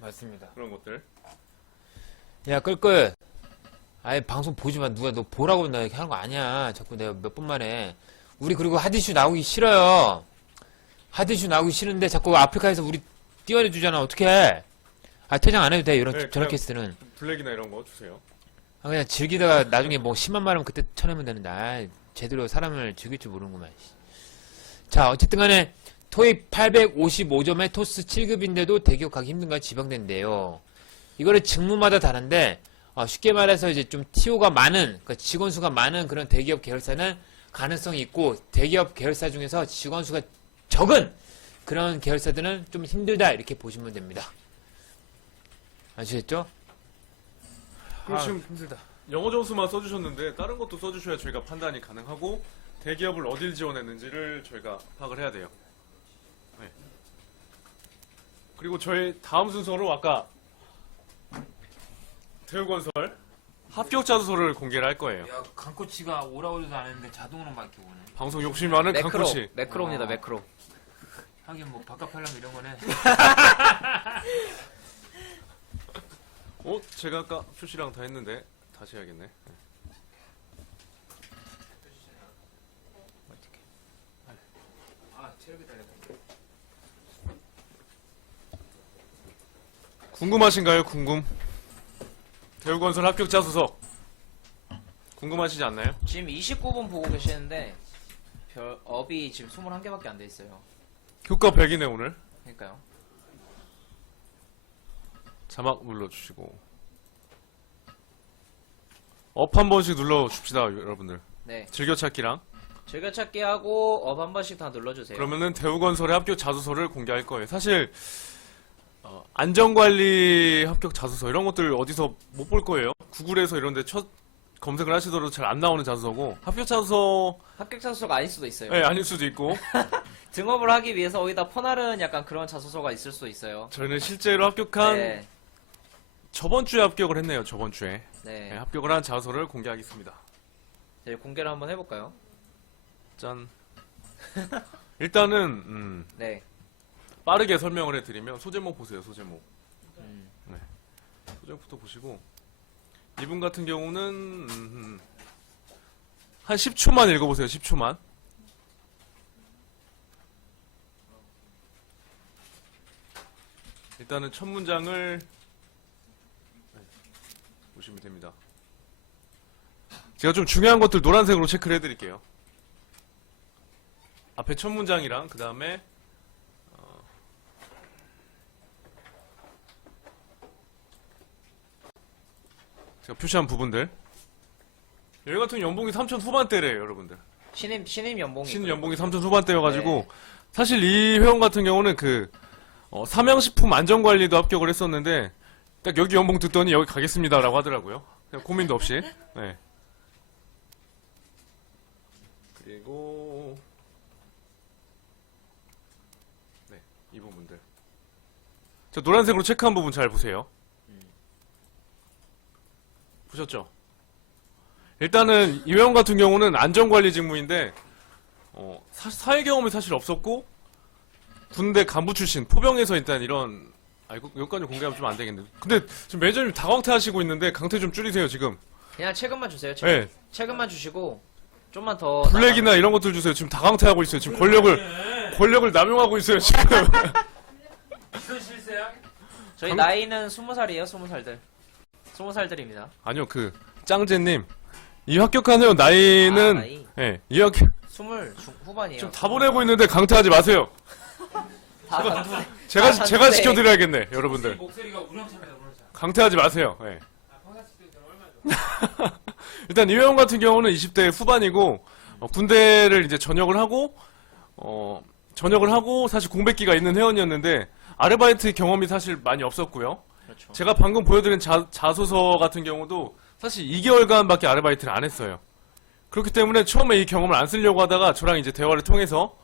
맞습니다. 그런 것들. 야 끌끌. 아예 방송 보지 마. 누가 너 보라고 나 이렇게 하는 거 아니야. 자꾸 내가 몇 번 만에. 우리 그리고 하디슈 나오기 싫어요. 하디슈 나오기 싫은데 자꾸 아프리카에서 우리 띄워주잖아. 어떡해. 퇴장 안 해도 돼. 이런 네, 저런 그냥 케이스는. 블랙이나 이런 거 주세요. 아, 그냥 즐기다가 나중에 뭐 10만 말하면 그때 쳐내면 되는데, 아, 제대로 사람을 즐길 줄 모르는구만. 자, 어쨌든 간에 토익 855점에 토스 7급인데도 대기업 가기 힘든가 지방대인데요. 이거를 직무마다 다른데, 쉽게 말해서 이제 좀 TO가 많은, 그러니까 직원 수가 많은 그런 대기업 계열사는 가능성이 있고, 대기업 계열사 중에서 직원 수가 적은 그런 계열사들은 좀 힘들다, 이렇게 보시면 됩니다. 아시겠죠? 그럼 지금 힘들다. 영어 점수만 써주셨는데 다른 것도 써주셔야 저희가 판단이 가능하고 대기업을 어딜 지원했는지를 저희가 파악을 해야 돼요. 네. 그리고 저희 다음 순서로 아까 대우건설 합격자 수소를 공개를 할 거예요. 야, 강코치가 오라고 해도 안 했는데 자동으로 막 이렇게 오네. 방송 욕심 많은 강코치. 매크로입니다. 어. 매크로. 하긴 뭐 바깥 팔람 이런 거네. 제가 아까 표시랑 다 했는데 다시 해야겠네. 네. 아, 체력이 달렸다. 궁금하신가요? 대우건설 합격자 수소 궁금하시지 않나요? 지금 29분 보고 계시는데 업이 지금 21개밖에 안 돼 있어요. 효과 100이네 오늘. 그러니까요. 자막 눌러주시고 업 한 번씩 눌러줍시다 여러분들. 네. 즐겨찾기랑. 즐겨찾기 하고 업 한 번씩 다 눌러주세요. 그러면은 대우건설의 합격 자소서를 공개할 거예요. 사실 안전관리 합격 자소서 이런 것들 어디서 못 볼 거예요. 구글에서 이런데 첫 검색을 하시더라도 잘 안 나오는 자소서고 합격 자소서 합격 자소서가 아닐 수도 있어요. 네, 아닐 수도 있고 등업을 하기 위해서 어디다 퍼나른 약간 그런 자소서가 있을 수도 있어요. 저희는 실제로 합격한 네. 저번 주에 합격을 했네요. 저번 주에 네. 네, 합격을 한 자소서를 공개하겠습니다. 네, 공개를 한번 해볼까요? 짠. 일단은 네. 빠르게 설명을 해드리면 소제목 보세요. 소제목. 음. 소제목부터 보시고 이분 같은 경우는 한 10초만 읽어보세요. 10초만. 일단은 첫 문장을 보시면 됩니다. 제가 좀 중요한 것들 노란색으로 체크를 해드릴게요. 앞에 첫 문장이랑 그 다음에 제가 표시한 부분들. 여기 같은 연봉이 3천 후반대래요, 여러분들. 신임 연봉이. 신임 연봉이 3천 후반대여가지고 사실 이 회원 같은 경우는 삼양식품 안전관리도 합격을 했었는데 딱 여기 연봉 듣더니 여기 가겠습니다라고 하더라고요. 그냥 고민도 없이. 네. 그리고 네, 이 부분들. 저 노란색으로 체크한 부분 잘 보세요. 보셨죠? 일단은 이 회원 같은 경우는 안전관리 직무인데 사회 경험이 사실 없었고 군대 간부 출신 포병에서 일단 이런 여기까지 공개하면 좀 안 되겠는데. 근데 지금 매니저님 다 강퇴하시고 있는데 강퇴 좀 줄이세요 지금. 그냥 최근만 주세요. 네. 최근만 주시고 좀만 더. 블랙이나 이런 것들 주세요. 지금 다 강퇴하고 있어요. 지금 권력을 남용하고 있어요 지금. 이건 실세야? 저희 나이는 20살이에요. 20살들. 20살들입니다. 아니요 짱제님 이 합격한 회원 나이는 나이. 예, 이 합격 20 후반이에요. 지금 다 보내고 있는데 강퇴하지 마세요. 다 단순해. 제가 다 제가 단순해. 시켜드려야겠네 여러분들. 목소리가 우렁차입니다, 우렁차. 강퇴하지 마세요. 예. 아, 평상시 때 얼마나 좋아. 일단 이 회원 같은 경우는 20대 후반이고 군대를 이제 전역을 하고 사실 공백기가 있는 회원이었는데 아르바이트 경험이 사실 많이 없었고요. 그렇죠. 제가 방금 보여드린 자소서 같은 경우도 사실 2개월간밖에 아르바이트를 안 했어요. 그렇기 때문에 처음에 이 경험을 안 쓰려고 하다가 저랑 이제 대화를 통해서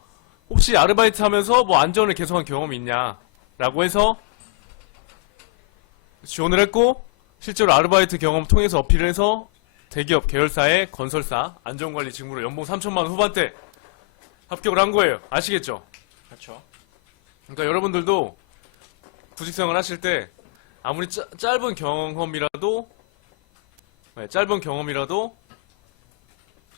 혹시 아르바이트 하면서 뭐 안전을 개선한 경험이 있냐라고 해서 지원을 했고 실제로 아르바이트 경험 통해서 어필을 해서 대기업 계열사의 건설사 안전관리 직무로 연봉 3천만 원 후반대 합격을 한 거예요. 아시겠죠? 그렇죠. 그러니까 여러분들도 구직생활 하실 때 아무리 짧은 경험이라도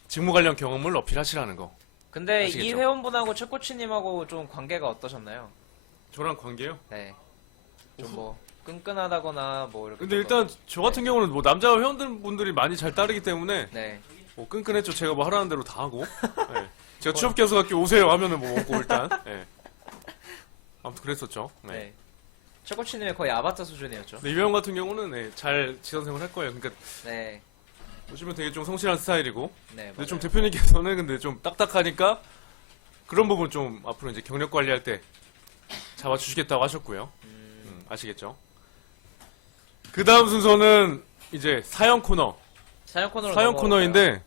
직무 관련 경험을 어필하시라는 거. 근데 아시겠죠? 이 회원분하고 최코치님하고 좀 관계가 어떠셨나요? 저랑 관계요? 네. 좀 뭐 끈끈하다거나 뭐 이렇게. 근데 조금- 일단 저 같은 경우는 뭐 남자 회원분들이 많이 잘 따르기 때문에 네. 뭐 끈끈했죠. 제가 뭐 하라는 대로 다 하고. 예. 제가 취업 교수학교 오세요 하면은 뭐 먹고 일단. 예. 아무튼 그랬었죠. 네. 네. 최코치님의 거의 아바타 수준이었죠. 근데 이병 같은 경우는 네, 잘 지선생활 할 거예요. 그러니까 네. 보시면 되게 좀 성실한 스타일이고. 네. 근데 좀 맞아요. 대표님께서는 근데 좀 딱딱하니까 그런 부분 좀 앞으로 이제 경력 관리할 때 잡아주시겠다고 하셨고요. 아시겠죠? 그 다음 순서는 이제 사연 코너. 사연 코너로 사연 넘어갈까요? 코너인데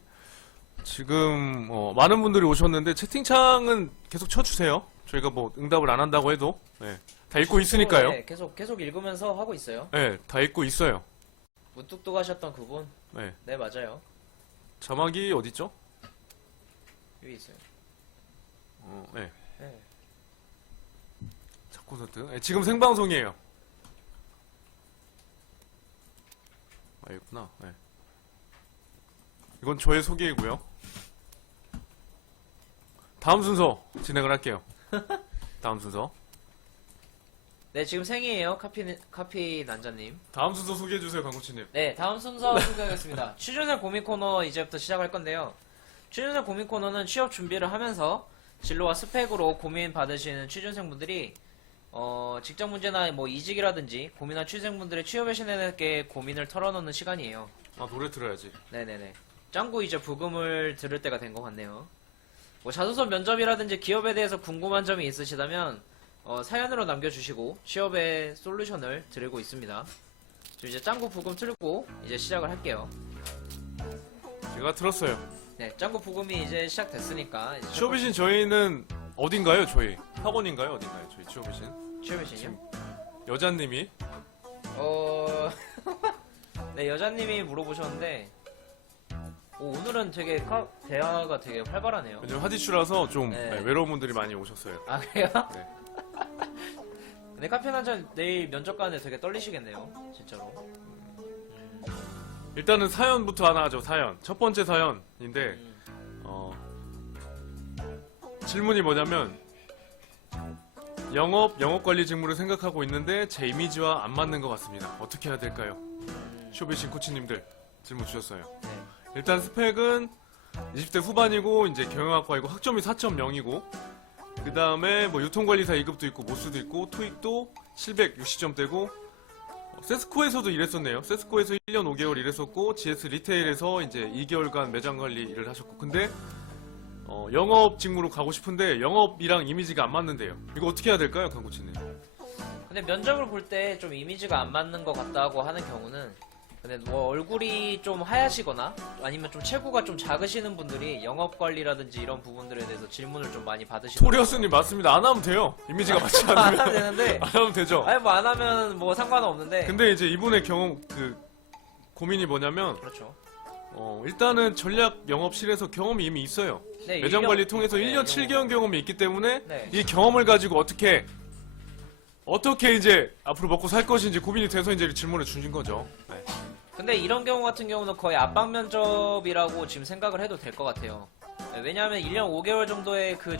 지금 많은 분들이 오셨는데 채팅창은 계속 쳐주세요. 저희가 뭐 응답을 안 한다고 해도 네, 다 읽고 있으니까요. 네, 계속 읽으면서 하고 있어요. 네, 다 읽고 있어요. 무뚝뚝 하셨던 그분. 네, 네, 맞아요. 자막이 어딨죠? 여기 있어요. 네, 네. 콘서트. 네, 지금 생방송이에요. 아, 있구나. 네. 이건 저의 소개이고요. 다음 순서 진행을 할게요. 다음 순서. 네, 지금 생이에요. 카피 난자님. 다음 순서 소개해주세요, 강코치님. 네, 다음 순서 소개하겠습니다. 취준생 고민 코너 이제부터 시작할 건데요. 취준생 고민 코너는 취업 준비를 하면서 진로와 스펙으로 고민 받으시는 취준생분들이 직장 문제나 뭐 이직이라든지 고민한 취준생분들의 취업에 신에게 고민을 털어놓는 시간이에요. 아, 노래 들어야지. 네네네. 짱구 이제 부금을 들을 때가 된 것 같네요. 뭐 자소서 면접이라든지 기업에 대해서 궁금한 점이 있으시다면 사연으로 남겨주시고 취업의 솔루션을 드리고 있습니다. 저 이제 짱구 부금 틀고 이제 시작을 할게요. 제가 들었어요. 네, 짱구 부금이 이제 시작됐으니까 이제 취업이신 저희는 어딘가요, 저희? 학원인가요, 어딘가요, 저희 취업이신? 취업이신요? 여자님이? 네, 여자님이 물어보셨는데 오늘은 되게 대화가 되게 활발하네요. 요즘 하디슈라서 좀 네. 네, 외로운 분들이 많이 오셨어요. 아, 그래요? 네. 근데 카페 난전 내일 면접 가는데 되게 떨리시겠네요, 진짜로. 일단은 사연부터 하나 하죠, 사연. 첫 번째 사연인데, 질문이 뭐냐면, 영업관리 직무를 생각하고 있는데 제 이미지와 안 맞는 것 같습니다. 어떻게 해야 될까요? 쇼비신 코치님들 질문 주셨어요. 네. 일단 스펙은 20대 후반이고 이제 경영학과이고 학점이 4.0이고 그 다음에 뭐 유통관리사 2급도 있고 모스도 있고 토익도 760점대고 세스코에서도 일했었네요. 세스코에서 1년 5개월 일했었고 GS 리테일에서 이제 2개월간 매장 관리 일을 하셨고 근데 영업 직무로 가고 싶은데 영업이랑 이미지가 안 맞는데요. 이거 어떻게 해야 될까요, 강코치님? 근데 면접을 볼 때 좀 이미지가 안 맞는 것 같다고 하는 경우는 근데 뭐 얼굴이 좀 하얗시거나 아니면 좀 체구가 좀 작으시는 분들이 영업 관리라든지 이런 부분들에 대해서 질문을 좀 많이 받으시고 토리어스님 맞습니다. 안 하면 돼요. 이미지가 맞지 안 하면 않으면 되는데 안 하면 되죠. 아니 뭐 안 하면 뭐 상관은 없는데 근데 이제 이분의 고민이 뭐냐면 그렇죠. 일단은 전략 영업실에서 경험이 이미 있어요. 네, 매장 일년- 관리 통해서 네, 1년 7개월 경험이 있기 때문에 네. 이 경험을 가지고 어떻게 이제 앞으로 먹고 살 것인지 고민이 돼서 이제 질문을 주신 거죠. 네. 근데 이런 경우 같은 경우는 거의 압박 면접이라고 지금 생각을 해도 될 것 같아요. 네, 왜냐하면 1년 5개월 정도의 그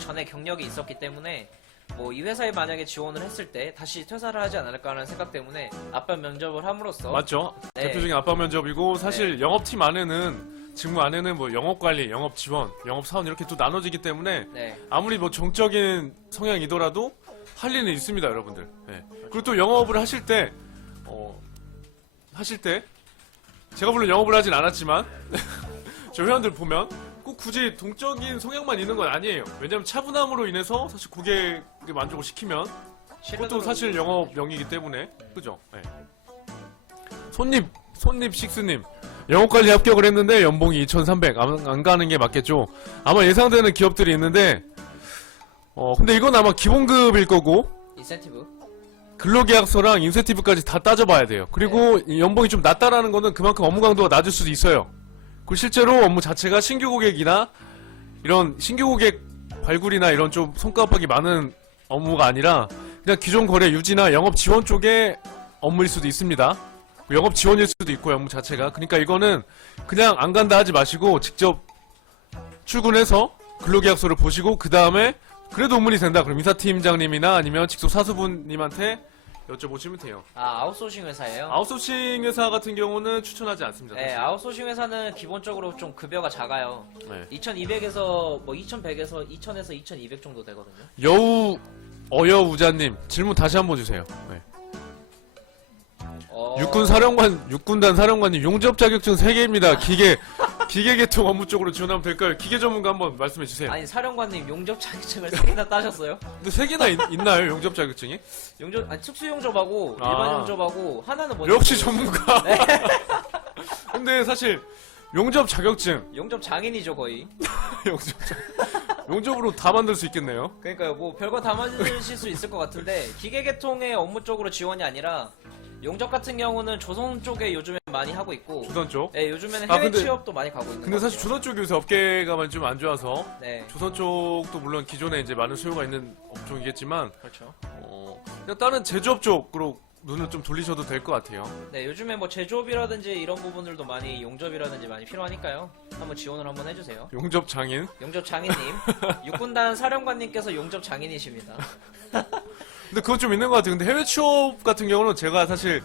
전에 경력이 있었기 때문에 뭐 이 회사에 만약에 지원을 했을 때 다시 퇴사를 하지 않을까라는 생각 때문에 압박 면접을 함으로써 맞죠? 네. 대표적인 압박 면접이고 사실 영업팀 안에는 직무 안에는 뭐 영업관리, 영업지원, 영업사원 이렇게 또 나눠지기 때문에 네. 아무리 뭐 정적인 성향이더라도 할 일은 있습니다, 여러분들. 네. 그리고 또 영업을 하실 때 제가 물론 영업을 하진 않았지만 저 회원들 보면 꼭 굳이 동적인 성향만 있는 건 아니에요. 왜냐면 차분함으로 인해서 사실 고객의 만족을 시키면 그것도 사실 영업용이기 때문에 그죠? 네. 손님 식스님 영업관리 합격을 했는데 연봉이 2,300 안 가는 게 맞겠죠? 아마 예상되는 기업들이 있는데 근데 이건 아마 기본급일 거고 인센티브. 근로계약서랑 인센티브까지 다 따져봐야 돼요. 그리고 이 연봉이 좀 낮다라는 거는 그만큼 업무 강도가 낮을 수도 있어요. 그리고 실제로 업무 자체가 신규 고객이나 이런 신규 고객 발굴이나 이런 좀 손가락이 많은 업무가 아니라 그냥 기존 거래 유지나 영업 지원 쪽의 업무일 수도 있습니다. 영업 지원일 수도 있고요, 업무 자체가. 그러니까 이거는 그냥 안 간다 하지 마시고 직접 출근해서 근로계약서를 보시고 그 다음에 그래도 업무이 된다. 그럼 이사팀장님이나 아니면 직속 사수분님한테 여쭤보시면 돼요. 아, 아웃소싱 회사예요? 아웃소싱 회사 같은 경우는 추천하지 않습니다. 네, 사실. 아웃소싱 회사는 기본적으로 좀 급여가 작아요. 네. 2200에서 뭐 2100에서 2000에서 2200 정도 되거든요. 어여우자님 질문 다시 한번 주세요. 네. 어... 육군단 사령관님 용접 자격증 3개입니다. 기계계통 업무 쪽으로 지원하면 될까요? 기계 전문가 한번 말씀해 주세요. 아니, 사령관님 용접 자격증을 3개나 따셨어요? 근데 3개나 있나요? 용접 자격증이? 아니, 특수 용접하고 아. 일반 용접하고 하나는 뭔지 역시 모르겠어요. 전문가. 근데 사실 용접 자격증 용접 장인이죠, 거의. 용접으로 다 만들 수 있겠네요. 그러니까요, 뭐 별거 다 만드실 수 있을 것 같은데 기계계통의 업무 쪽으로 지원이 아니라 용접 같은 경우는 조선 쪽에 요즘에 많이 하고 있고, 조선 쪽. 네, 요즘에는 아, 해외 근데- 취업도 많이 가고 있는 근데 것 사실 같아요. 조선 쪽이 요새 업계가 좀 안 좋아서 네, 조선 쪽도 물론 기존에 이제 많은 수요가 있는 업종이겠지만 그렇죠. 그냥 다른 제조업 쪽으로 눈을 좀 돌리셔도 될 것 같아요. 네, 요즘에 뭐 제조업이라든지 이런 부분들도 많이 용접이라든지 많이 필요하니까요. 한번 지원을 한번 해주세요. 용접 장인. 용접 장인님, 육군단 사령관님께서 용접 장인이십니다. 근데 그거 좀 있는 것 같아요. 근데 해외 취업 같은 경우는 제가 사실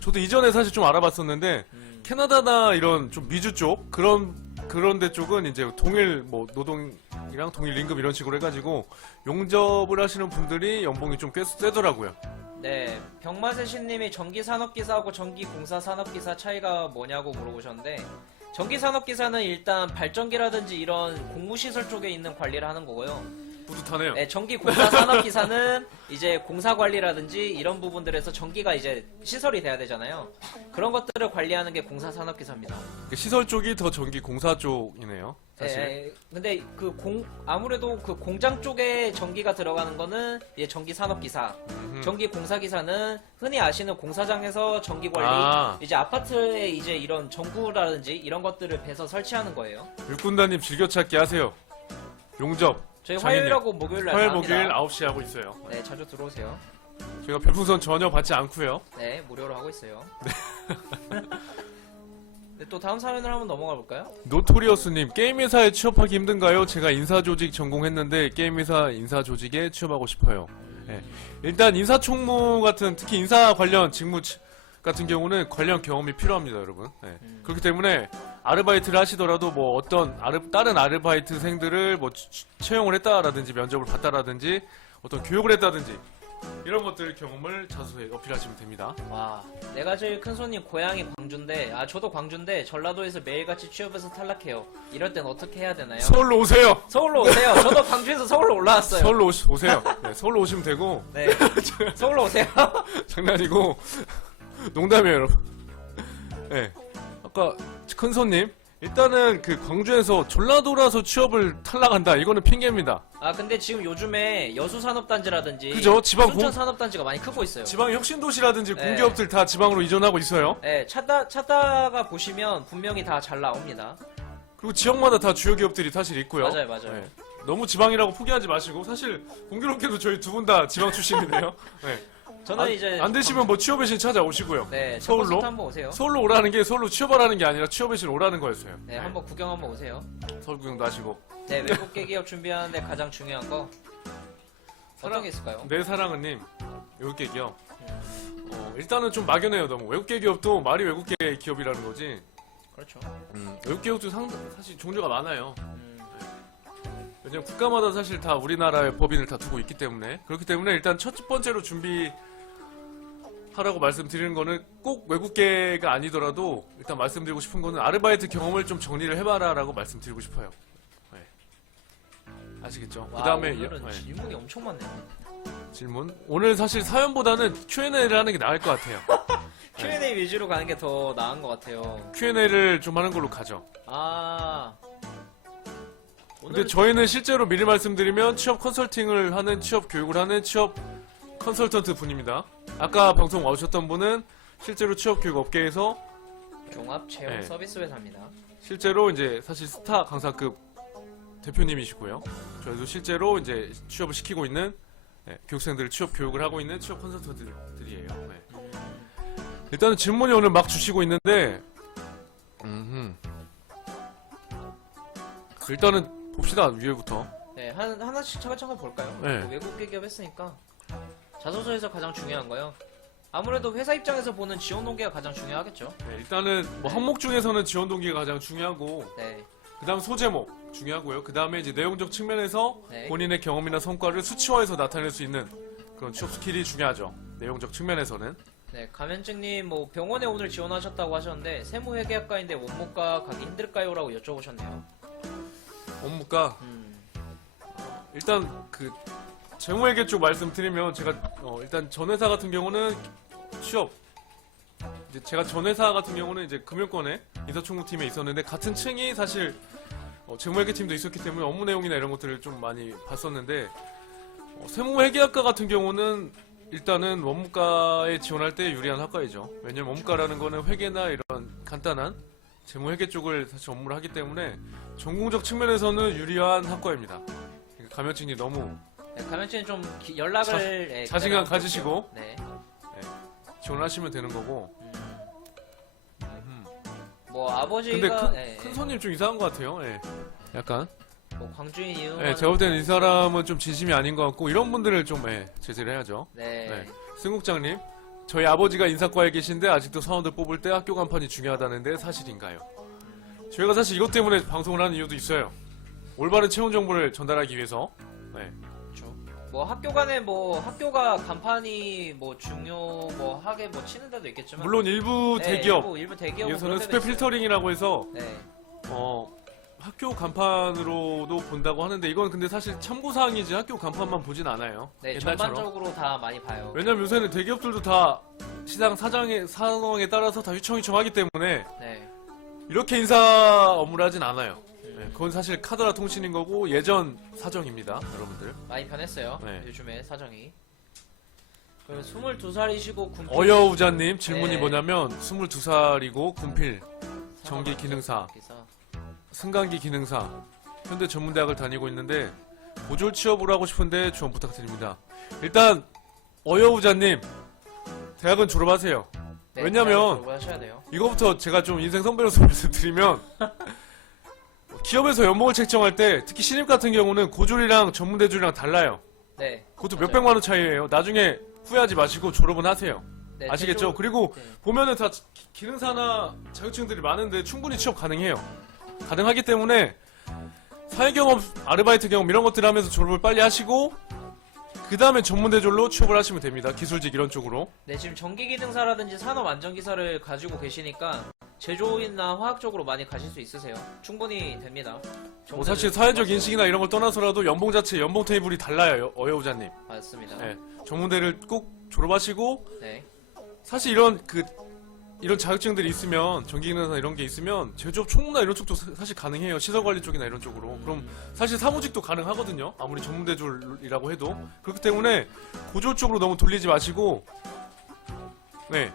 저도 이전에 사실 좀 알아봤었는데 캐나다나 이런 좀 미주 쪽 그런 데 쪽은 이제 동일 뭐 노동이랑 동일 임금 이런 식으로 해가지고 용접을 하시는 분들이 연봉이 좀 꽤 세더라고요. 네, 병마세신님이 전기산업기사하고 전기공사산업기사 차이가 뭐냐고 물어보셨는데, 전기산업기사는 일단 발전기라든지 이런 공무시설 쪽에 있는 관리를 하는 거고요. 뿌듯하네요. 네, 전기공사산업기사는 이제 공사관리라든지 이런 부분들에서 전기가 이제 시설이 돼야 되잖아요. 그런 것들을 관리하는 게 공사산업기사입니다. 시설 쪽이 더 전기 공사 쪽이네요. 사실. 네, 근데 아무래도 그 공장 쪽에 전기가 들어가는 거는 이제 전기산업기사, 전기공사기사는 흔히 아시는 공사장에서 전기관리, 아. 이제 아파트에 이제 이런 전구라든지 이런 것들을 배서 설치하는 거예요. 육군단님 즐겨찾기 하세요. 용접. 저희 장인님. 화요일하고 목요일날 화요일 다 목요일 합니다. 9시에 하고 있어요. 네, 자주 들어오세요. 제가 별풍선 전혀 받지 않고요. 네, 무료로 하고 있어요. 네, 또 다음 사연을 한번 넘어가 볼까요? 노토리어스님 게임 회사에 취업하기 힘든가요? 제가 인사조직 전공했는데 게임 회사 인사조직에 취업하고 싶어요. 네. 일단 인사총무 같은 특히 인사 관련 직무 같은 경우는 관련 경험이 필요합니다, 여러분. 네. 그렇기 때문에 아르바이트를 하시더라도 뭐 어떤 다른 아르바이트생들을 뭐 채용을 했다라든지 면접을 봤다라든지 어떤 교육을 했다든지 이런 것들 경험을 자주 어필하시면 됩니다. 와, 내가 제일 큰 손님 고향이 광주인데, 저도 광주인데 전라도에서 매일같이 취업해서 탈락해요. 이럴 땐 어떻게 해야 되나요? 서울로 오세요. 서울로 오세요. 저도 광주에서 서울로 올라왔어요. 서울로 오세요. 네, 서울로 오시면 되고 네, 서울로 오세요. 장난이고 농담이에요, 여러분. 네, 아까 큰 손님 일단은 그 광주에서 전라도라서 취업을 탈락한다. 이거는 핑계입니다. 근데 지금 요즘에 여수산업단지라든지 그죠? 지방 순천산업단지가 많이 크고 있어요. 지방 혁신도시라든지 네. 공기업들 다 지방으로 이전하고 있어요. 네, 찾다가 보시면 분명히 다 잘 나옵니다. 그리고 지역마다 다 주요 기업들이 사실 있고요. 맞아요, 맞아요. 네. 너무 지방이라고 포기하지 마시고 사실 공교롭게도 저희 두 분 다 지방 출신이네요. 네. 저는 이제 안 되시면 뭐 취업의 신 찾아오시고요. 네, 서울로? 서울로 한번 오세요. 서울로 오라는 게 서울로 취업하라는 게 아니라 취업의 신 오라는 거였어요. 네, 한번 구경 한번 오세요. 서울 구경도 하시고. 네, 외국계 기업 준비하는데 가장 중요한 거 어떤 게 있을까요? 내 사랑은님 외국계 기업. 일단은 좀 막연해요. 너무 외국계 기업도 말이 외국계 기업이라는 거지. 그렇죠. 외국계 기업도 사실 종류가 많아요. 왜냐면 국가마다 사실 다 우리나라의 법인을 다 두고 있기 때문에 그렇기 때문에 일단 첫 번째로 준비하라고 말씀드리는 거는 꼭 외국계가 아니더라도 일단 말씀드리고 싶은 거는 아르바이트 경험을 좀 정리를 해봐라라고 말씀드리고 싶어요. 네. 아시겠죠? 와, 그 다음에 오늘은 질문이 엄청 많네요. 질문. 오늘 사실 사연보다는 Q&A를 하는 게 나을 것 같아요. Q&A 위주로 가는 게 더 나은 것 같아요. Q&A를 좀 하는 걸로 가죠. 근데 오늘 저희는 실제로 미리 말씀드리면 취업 컨설팅을 하는 취업 교육을 하는 취업 컨설턴트 분입니다. 아까 방송 와주셨던 분은 실제로 취업 교육 업계에서 종합 채용 네. 서비스 회사입니다. 실제로 이제 사실 스타 강사급 대표님이시고요. 저희도 실제로 이제 취업을 시키고 있는 교육생들 취업 교육을 하고 있는 취업 컨설턴트들이에요. 네. 일단은 질문이 오늘 막 주시고 있는데 일단은 봅시다 위에부터. 네, 하나씩 차근차근 볼까요? 네. 뭐 외국계 기업 했으니까 자소서에서 가장 중요한 거요. 아무래도 회사 입장에서 보는 지원 동기가 가장 중요하겠죠. 네, 일단은 뭐 항목 중에서는 지원 동기가 가장 중요하고 네. 그다음 소제목 중요하고요. 그다음에 이제 내용적 측면에서 네. 본인의 경험이나 성과를 수치화해서 나타낼 수 있는 그런 취업 스킬이 중요하죠. 내용적 측면에서는. 네, 감현증님 뭐 병원에 오늘 지원하셨다고 하셨는데 세무회계학과인데 원무과 가기 힘들까요?라고 여쭤보셨네요. 업무가 일단 그 재무회계 쪽 말씀드리면 제가 일단 전 회사 같은 경우는 취업 이제 제가 전 회사 같은 경우는 이제 금융권에 인사총무팀에 있었는데 같은 층이 사실 재무회계팀도 있었기 때문에 업무 내용이나 이런 것들을 좀 많이 봤었는데 세무회계학과 같은 경우는 일단은 원무과에 지원할 때 유리한 학과이죠. 왜냐면 원무과라는 거는 회계나 이런 간단한 재무회계 쪽을 사실 업무를 하기 때문에 전공적 측면에서는 유리한 학과입니다. 그러니까 감현증이 너무 네, 감현증님 좀 연락을 네, 자신감 기다려볼게요. 가지시고 네. 지원하시면 되는 거고. 뭐 근데 아버지가 큰 손님 좀 이상한 것 같아요. 예. 약간. 뭐 광주인 이유. 예, 제가 볼 때는 이 사람은 좀 진심이 아닌 것 같고 이런 분들을 좀 제재를 해야죠. 네. 네. 승국장님, 저희 아버지가 인사과에 계신데 아직도 사원들 뽑을 때 학교 간판이 중요하다는데 사실인가요? 저희가 사실 이것 때문에 방송을 하는 이유도 있어요. 올바른 채용 정보를 전달하기 위해서. 네. 그렇죠. 뭐 학교 간에 뭐 학교가 간판이 뭐 중요 뭐 하게 뭐 치는 데도 있겠지만 물론 일부 네, 대기업 일부 대기업 에서는 스펙 필터링이라고 해서 네. 학교 간판으로도 본다고 하는데 이건 근데 사실 참고사항이지 학교 간판만 보진 않아요. 네, 옛날처럼. 전반적으로 다 많이 봐요. 왜냐면 요새는 대기업들도 다 시장 상황에 따라서 다 휘청휘청하기 때문에 네. 이렇게 인사 업무를 하진 않아요. 네, 그건 사실 카드라 통신인 거고 예전 사정입니다, 여러분들. 많이 변했어요. 네. 요즘에 사정이. 22살이시고 군필 어여우자님 질문이 네. 뭐냐면 22살이고 군필 전기 기능사 기사. 승강기 기능사 현대 전문대학을 다니고 있는데 보졸 취업을 하고 싶은데 지원 부탁드립니다. 일단 어여우자님 대학은 졸업하세요. 네, 왜냐면 하셔야 돼요. 이거부터 제가 좀 인생 선배로서 말씀드리면 기업에서 연봉을 책정할 때 특히 신입 같은 경우는 고졸이랑 전문대졸이랑 달라요. 네. 그것도 맞아요. 몇백만 원 차이예요. 나중에 후회하지 마시고 졸업은 하세요. 네, 아시겠죠? 제조- 그리고 네. 보면은 다 기능사나 자격증들이 많은데 충분히 취업 가능해요. 가능하기 때문에 사회경험, 아르바이트 경험 이런 것들 하면서 졸업을 빨리 하시고 그 다음에 전문대졸로 취업을 하시면 됩니다. 기술직 이런 쪽으로. 네, 지금 전기기능사라든지 산업안전기사를 가지고 계시니까 제조인나 화학 쪽으로 많이 가실 수 있으세요. 충분히 됩니다. 뭐 사실 사회적 인식이나 이런 걸 떠나서라도 연봉 자체, 연봉 테이블이 달라요. 어여우자님. 맞습니다. 네. 전문대를 꼭 졸업하시고 네. 사실 이런 자격증들이 있으면 전기기능사 이런 게 있으면 제조업 총무나 이런 쪽도 사실 가능해요. 시설관리 쪽이나 이런 쪽으로. 그럼 사실 사무직도 가능하거든요. 아무리 전문대졸이라고 해도. 그렇기 때문에 고졸 쪽으로 너무 돌리지 마시고 네.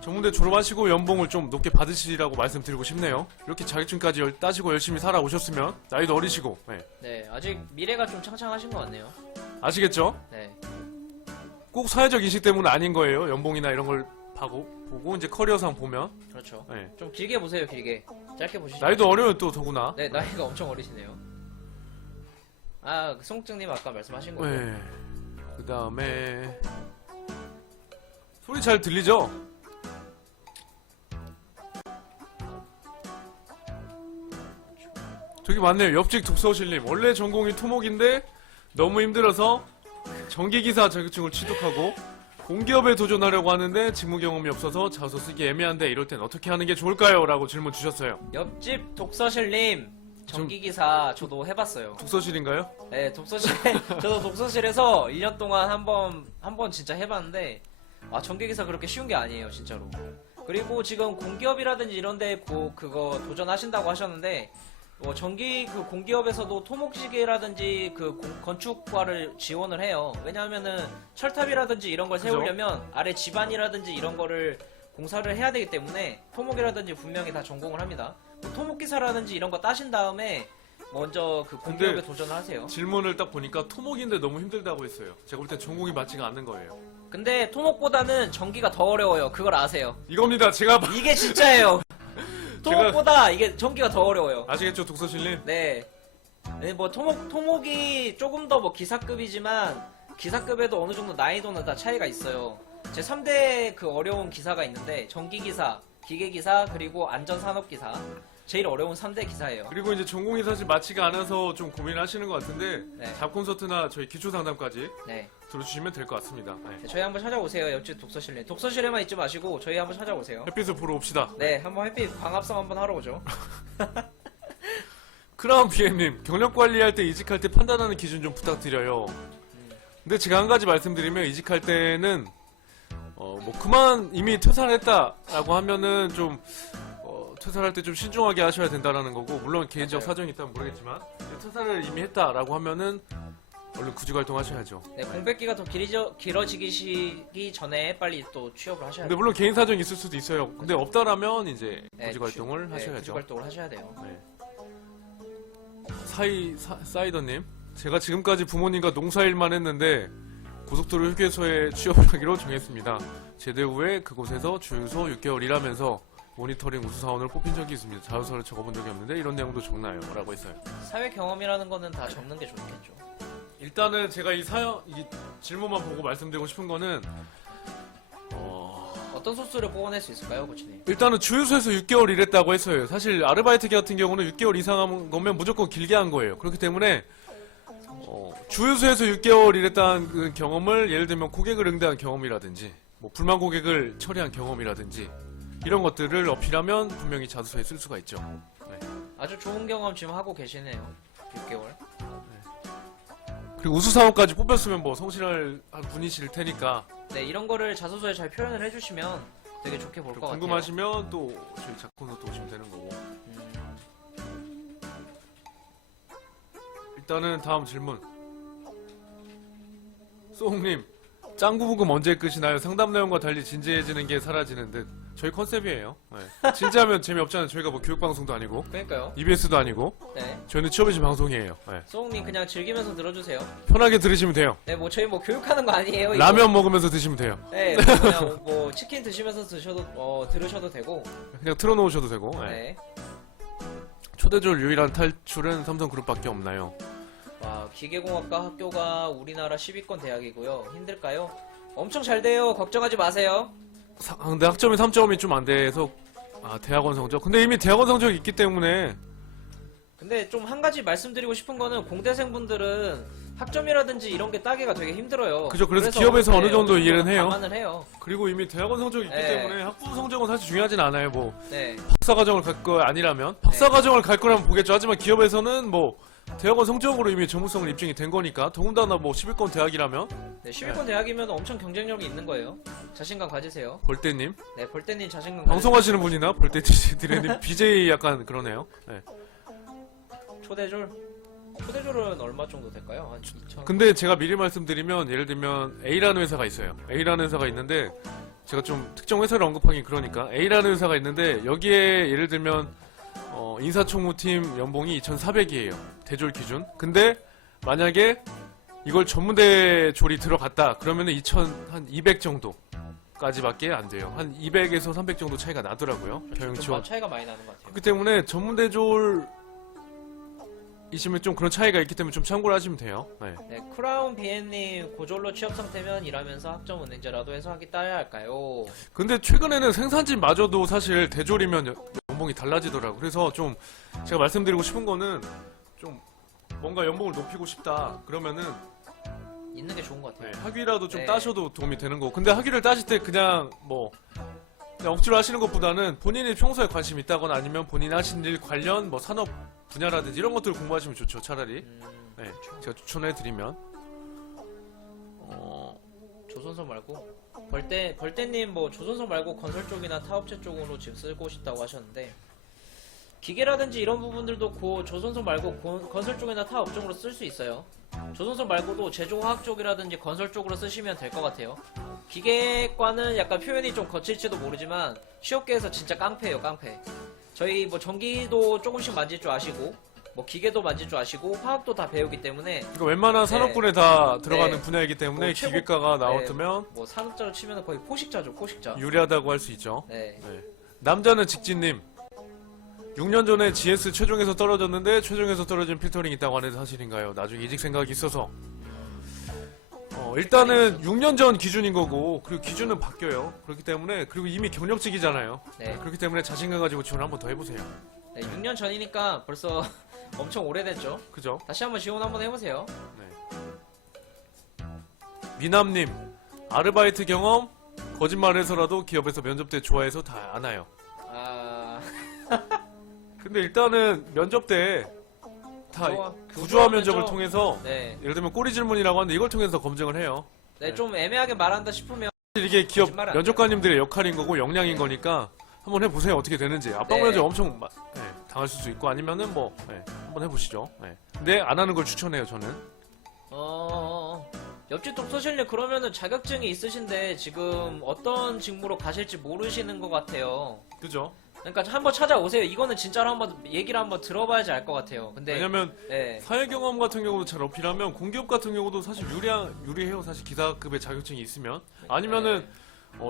전문대 졸업하시고 연봉을 좀 높게 받으시라고 말씀드리고 싶네요. 이렇게 자격증까지 따시고 열심히 살아오셨으면 나이도 어리시고 네. 네, 아직 미래가 좀 창창하신 것 같네요. 아시겠죠? 네. 꼭 사회적 인식 때문은 아닌 거예요. 연봉이나 이런 걸 보고 이제 커리어상 보면 그렇죠. 네. 좀 길게 보세요, 길게. 짧게 보시죠. 나이도 어려요 또 더구나. 네, 나이가 엄청 어리시네요. 아, 송욱증님 아까 말씀하신 거죠? 네. 그 다음에 소리 잘 들리죠? 저기 맞네요. 옆집 독서실님. 원래 전공이 토목인데 너무 힘들어서 전기기사 자격증을 취득하고 공기업에 도전하려고 하는데 직무 경험이 없어서 자소 쓰기 애매한데 이럴 땐 어떻게 하는 게 좋을까요? 라고 질문 주셨어요. 옆집 독서실님, 전기기사 저도 해봤어요. 독서실인가요? 네, 저도 독서실에서 1년 동안 한 번 진짜 해봤는데, 아, 전기기사 그렇게 쉬운 게 아니에요, 진짜로. 그리고 지금 공기업이라든지 이런데 그거 도전하신다고 하셨는데, 공기업에서도 토목시계라든지 건축과를 지원을 해요. 왜냐하면은 철탑이라든지 이런 걸 그죠? 세우려면 아래 지반이라든지 이런 거를 공사를 해야 되기 때문에 토목이라든지 분명히 다 전공을 합니다. 토목기사라든지 이런 거 따신 다음에 먼저 공기업에 근데 도전을 하세요. 질문을 딱 보니까 토목인데 너무 힘들다고 했어요. 제가 볼 땐 전공이 맞지가 않는 거예요. 근데 토목보다는 전기가 더 어려워요. 그걸 아세요. 이겁니다. 제가 이게 진짜예요. 토목보다 이게 전기가 더 어려워요. 아시겠죠, 독서실님? 네. 네, 뭐 토목이 조금 더 뭐 기사급이지만 기사급에도 어느 정도 난이도는 다 차이가 있어요. 제 3대 그 어려운 기사가 있는데 전기기사, 기계기사, 그리고 안전산업기사. 제일 어려운 3대 기사예요. 그리고 이제 전공이 사실 맞지가 않아서 좀 고민하시는 것 같은데 네. 잡 콘서트나 저희 기초 상담까지 네. 들어주시면 될 것 같습니다. 네. 네, 저희 한번 찾아오세요. 옆집 독서실에. 독서실에만 있지 마시고 저희 한번 찾아오세요. 햇빛을 보러 옵시다. 네, 한번 햇빛 광합성 한번 하러 오죠. 크라운 BM님, 경력 관리할 때 이직할 때 판단하는 기준 좀 부탁드려요. 근데 제가 한 가지 말씀드리면 이직할 때는 뭐 그만 이미 퇴사를 했다라고 하면은 좀 퇴사할 때 좀 신중하게 하셔야 된다라는 거고, 물론 개인적 맞아요. 사정이 있다면 모르겠지만 퇴사를 이미 했다라고 하면은 얼른 구직 활동하셔야죠. 네, 공백기가 더 길어지기 전에 빨리 또 취업을 하셔야 근데 돼요. 물론 개인 사정이 있을 수도 있어요. 근데 없다라면 이제 네, 구직 활동을 네, 하셔야죠. 구직 활동을 하셔야 돼요. 네. 사이더님, 제가 지금까지 부모님과 농사일만 했는데 고속도로 휴게소에 취업을 하기로 정했습니다. 제대 후에 그곳에서 주유소 6개월 일하면서 모니터링 우수사원을 뽑힌 적이 있습니다. 자소서를 적어본 적이 없는데 이런 내용도 적나요? 라고 했어요. 사회 경험이라는 거는 다 적는 게 좋겠죠. 일단은 제가 이 질문만 보고 말씀드리고 싶은 거는 어떤 소스를 뽑아낼 수 있을까요, 코치님? 일단은 주유소에서 6개월 일했다고 했어요. 사실 아르바이트 같은 경우는 6개월 이상 한 거면 무조건 길게 한 거예요. 그렇기 때문에 주유소에서 6개월 일했다는 그 경험을 예를 들면 고객을 응대한 경험이라든지 뭐 불만 고객을 처리한 경험이라든지 이런 것들을 어필하면 분명히 자소서에 쓸 수가 있죠. 네. 아주 좋은 경험 지금 하고 계시네요. 6개월. 그리고 우수사원까지 뽑혔으면 뭐 성실한 분이실 테니까 네, 이런 거를 자소서에 잘 표현을 해주시면 되게 좋게 볼 것 같아요. 궁금하시면 또 저희 작콘서트 오시면 되는 거고. 일단은 다음 질문. 소홍님, 짱구부금 언제 끝이나요? 상담 내용과 달리 진지해지는 게 사라지는 듯. 저희 컨셉이에요. 네. 진지하면 재미없잖아요. 저희가 뭐 교육방송도 아니고 그러니까요. EBS도 아니고 네. 저희는 취업이신 방송이에요. 네. 소홍님 그냥 즐기면서 들어주세요. 편하게 들으시면 돼요. 네, 뭐 저희 뭐 교육하는 거 아니에요. 이거. 라면 먹으면서 드시면 돼요. 네, 그냥 뭐 치킨 드시면서 들으셔도 되고. 그냥 틀어놓으셔도 되고. 네. 네. 초대절 유일한 탈출은 삼성그룹밖에 없나요? 와, 기계공학과 학교가 우리나라 10위권 대학이고요. 힘들까요? 엄청 잘 돼요. 걱정하지 마세요. 근데 학점이 3점이 좀 안 돼서 대학원 성적. 근데 이미 대학원 성적이 있기 때문에 근데 좀 한 가지 말씀드리고 싶은 거는 공대생분들은 학점이라든지 이런 게 따기가 되게 힘들어요. 그죠. 그래서 기업에서 어느 정도 이해는 해요. 감안을 해요. 그리고 이미 대학원 성적이 있기 네. 때문에 학부 성적은 사실 중요하진 않아요. 뭐 네. 박사과정을 갈 거 아니라면 박사과정을 갈 거라면 보겠죠. 하지만 기업에서는 뭐 대학원 성적으로 이미 전문성을 입증이 된 거니까 더군다나 뭐 10위권 대학이라면 네, 10위권 대학이면 엄청 경쟁력이 있는 거예요. 자신감 가지세요. 벌떼님 네, 벌떼님 자신감 방송하시는 분이나 벌떼디레님 BJ 약간 그러네요. 네. 초대졸은 얼마 정도 될까요? 한 2천. 근데 제가 미리 말씀드리면 예를 들면 A라는 회사가 있어요. A라는 회사가 있는데 제가 좀 특정 회사를 언급하긴 그러니까 A라는 회사가 있는데 여기에 예를 들면 인사총무팀 연봉이 2,400이에요. 대졸 기준. 근데 만약에 이걸 전문대 졸이 들어갔다 그러면은 2,200 정도까지밖에 안 돼요. 한 200에서 300 정도 차이가 나더라고요. 경영 좀 지원. 차이가 많이 나는 것 같아요. 그렇기 때문에 전문대 졸 이시면 좀 그런 차이가 있기 때문에 좀 참고를 하시면 돼요. 네. 네, 크라운 비엔님 고졸로 취업 상태면 일하면서 학점 은행제라도 해서 하기 따야 할까요? 근데 최근에는 생산직마저도 사실 대졸이면 연봉이 달라지더라고요. 그래서 좀 제가 말씀드리고 싶은 거는 좀 뭔가 연봉을 높이고 싶다 그러면은 있는 게 좋은 것 같아요. 학위라도 좀 네. 따셔도 도움이 되는 거고. 근데 학위를 따실 때 그냥 억지로 하시는 것보다는 본인이 평소에 관심 있다거나 아니면 본인이 하신 일 관련 뭐 산업 분야라든지 이런 것들을 공부하시면 좋죠. 차라리. 네, 제가 추천해드리면 조선소 말고 벌떼님 뭐 조선소 말고 건설 쪽이나 타업체 쪽으로 지금 쓰고 싶다고 하셨는데 기계라든지 이런 부분들도 조선소 말고 건설 쪽이나 타업 쪽으로 쓸 수 있어요. 조선소 말고도 제조화학 쪽이라든지 건설 쪽으로 쓰시면 될 것 같아요. 기계과는 약간 표현이 좀 거칠지도 모르지만 취업계에서 진짜 깡패예요, 깡패. 저희 뭐 전기도 조금씩 만질 줄 아시고 뭐 기계도 만질 줄 아시고 화학도 다 배우기 때문에 그러니까 웬만한 산업군에 다 들어가는 네. 분야이기 때문에 뭐 최고- 기계과가 나왔으면 뭐 산업자로 치면 거의 포식자죠, 포식자. 유리하다고 할 수 있죠. 네. 남자는 직진님 6년 전에 GS 최종에서 떨어졌는데 최종에서 떨어진 필터링 있다고 하는데 사실인가요? 나중에 이직 생각이 있어서 일단은 6년 전 기준인 거고 그리고 기준은 바뀌어요. 그렇기 때문에 그리고 이미 경력직이잖아요. 네. 그렇기 때문에 자신감 가지고 지원 한번 더 해보세요. 네, 6년 전이니까 벌써 엄청 오래됐죠. 그죠? 다시 한번 지원 한번 해보세요. 미남님 아르바이트 경험 거짓말해서라도 기업에서 면접 때 좋아해서 다 안 와요. 아, 근데 일단은 면접 때 다 구조화 구조화 면접을 면접. 통해서 네. 예를 들면 꼬리 질문이라고 하는데 이걸 통해서 검증을 해요. 네, 좀 애매하게 말한다 싶으면 이게 기업 거짓말 안 면접관님들의 역할인 거고 역량인 거니까 한번 해보세요. 어떻게 되는지. 압박 네. 면접 엄청 당하실 수 있고 아니면은 뭐 한번 해보시죠. 근데 안 하는 걸 추천해요 저는. 옆집 독서실님 그러면은 자격증이 있으신데 지금 어떤 직무로 가실지 모르시는 것 같아요. 그죠? 그러니까 한번 찾아오세요. 이거는 진짜로 한번 얘기를 한번 들어봐야지 알 것 같아요. 근데 왜냐면 네. 사회 경험 같은 경우도 잘 어필하면 공기업 같은 경우도 사실 유리해요. 사실 기사급의 자격증이 있으면 아니면은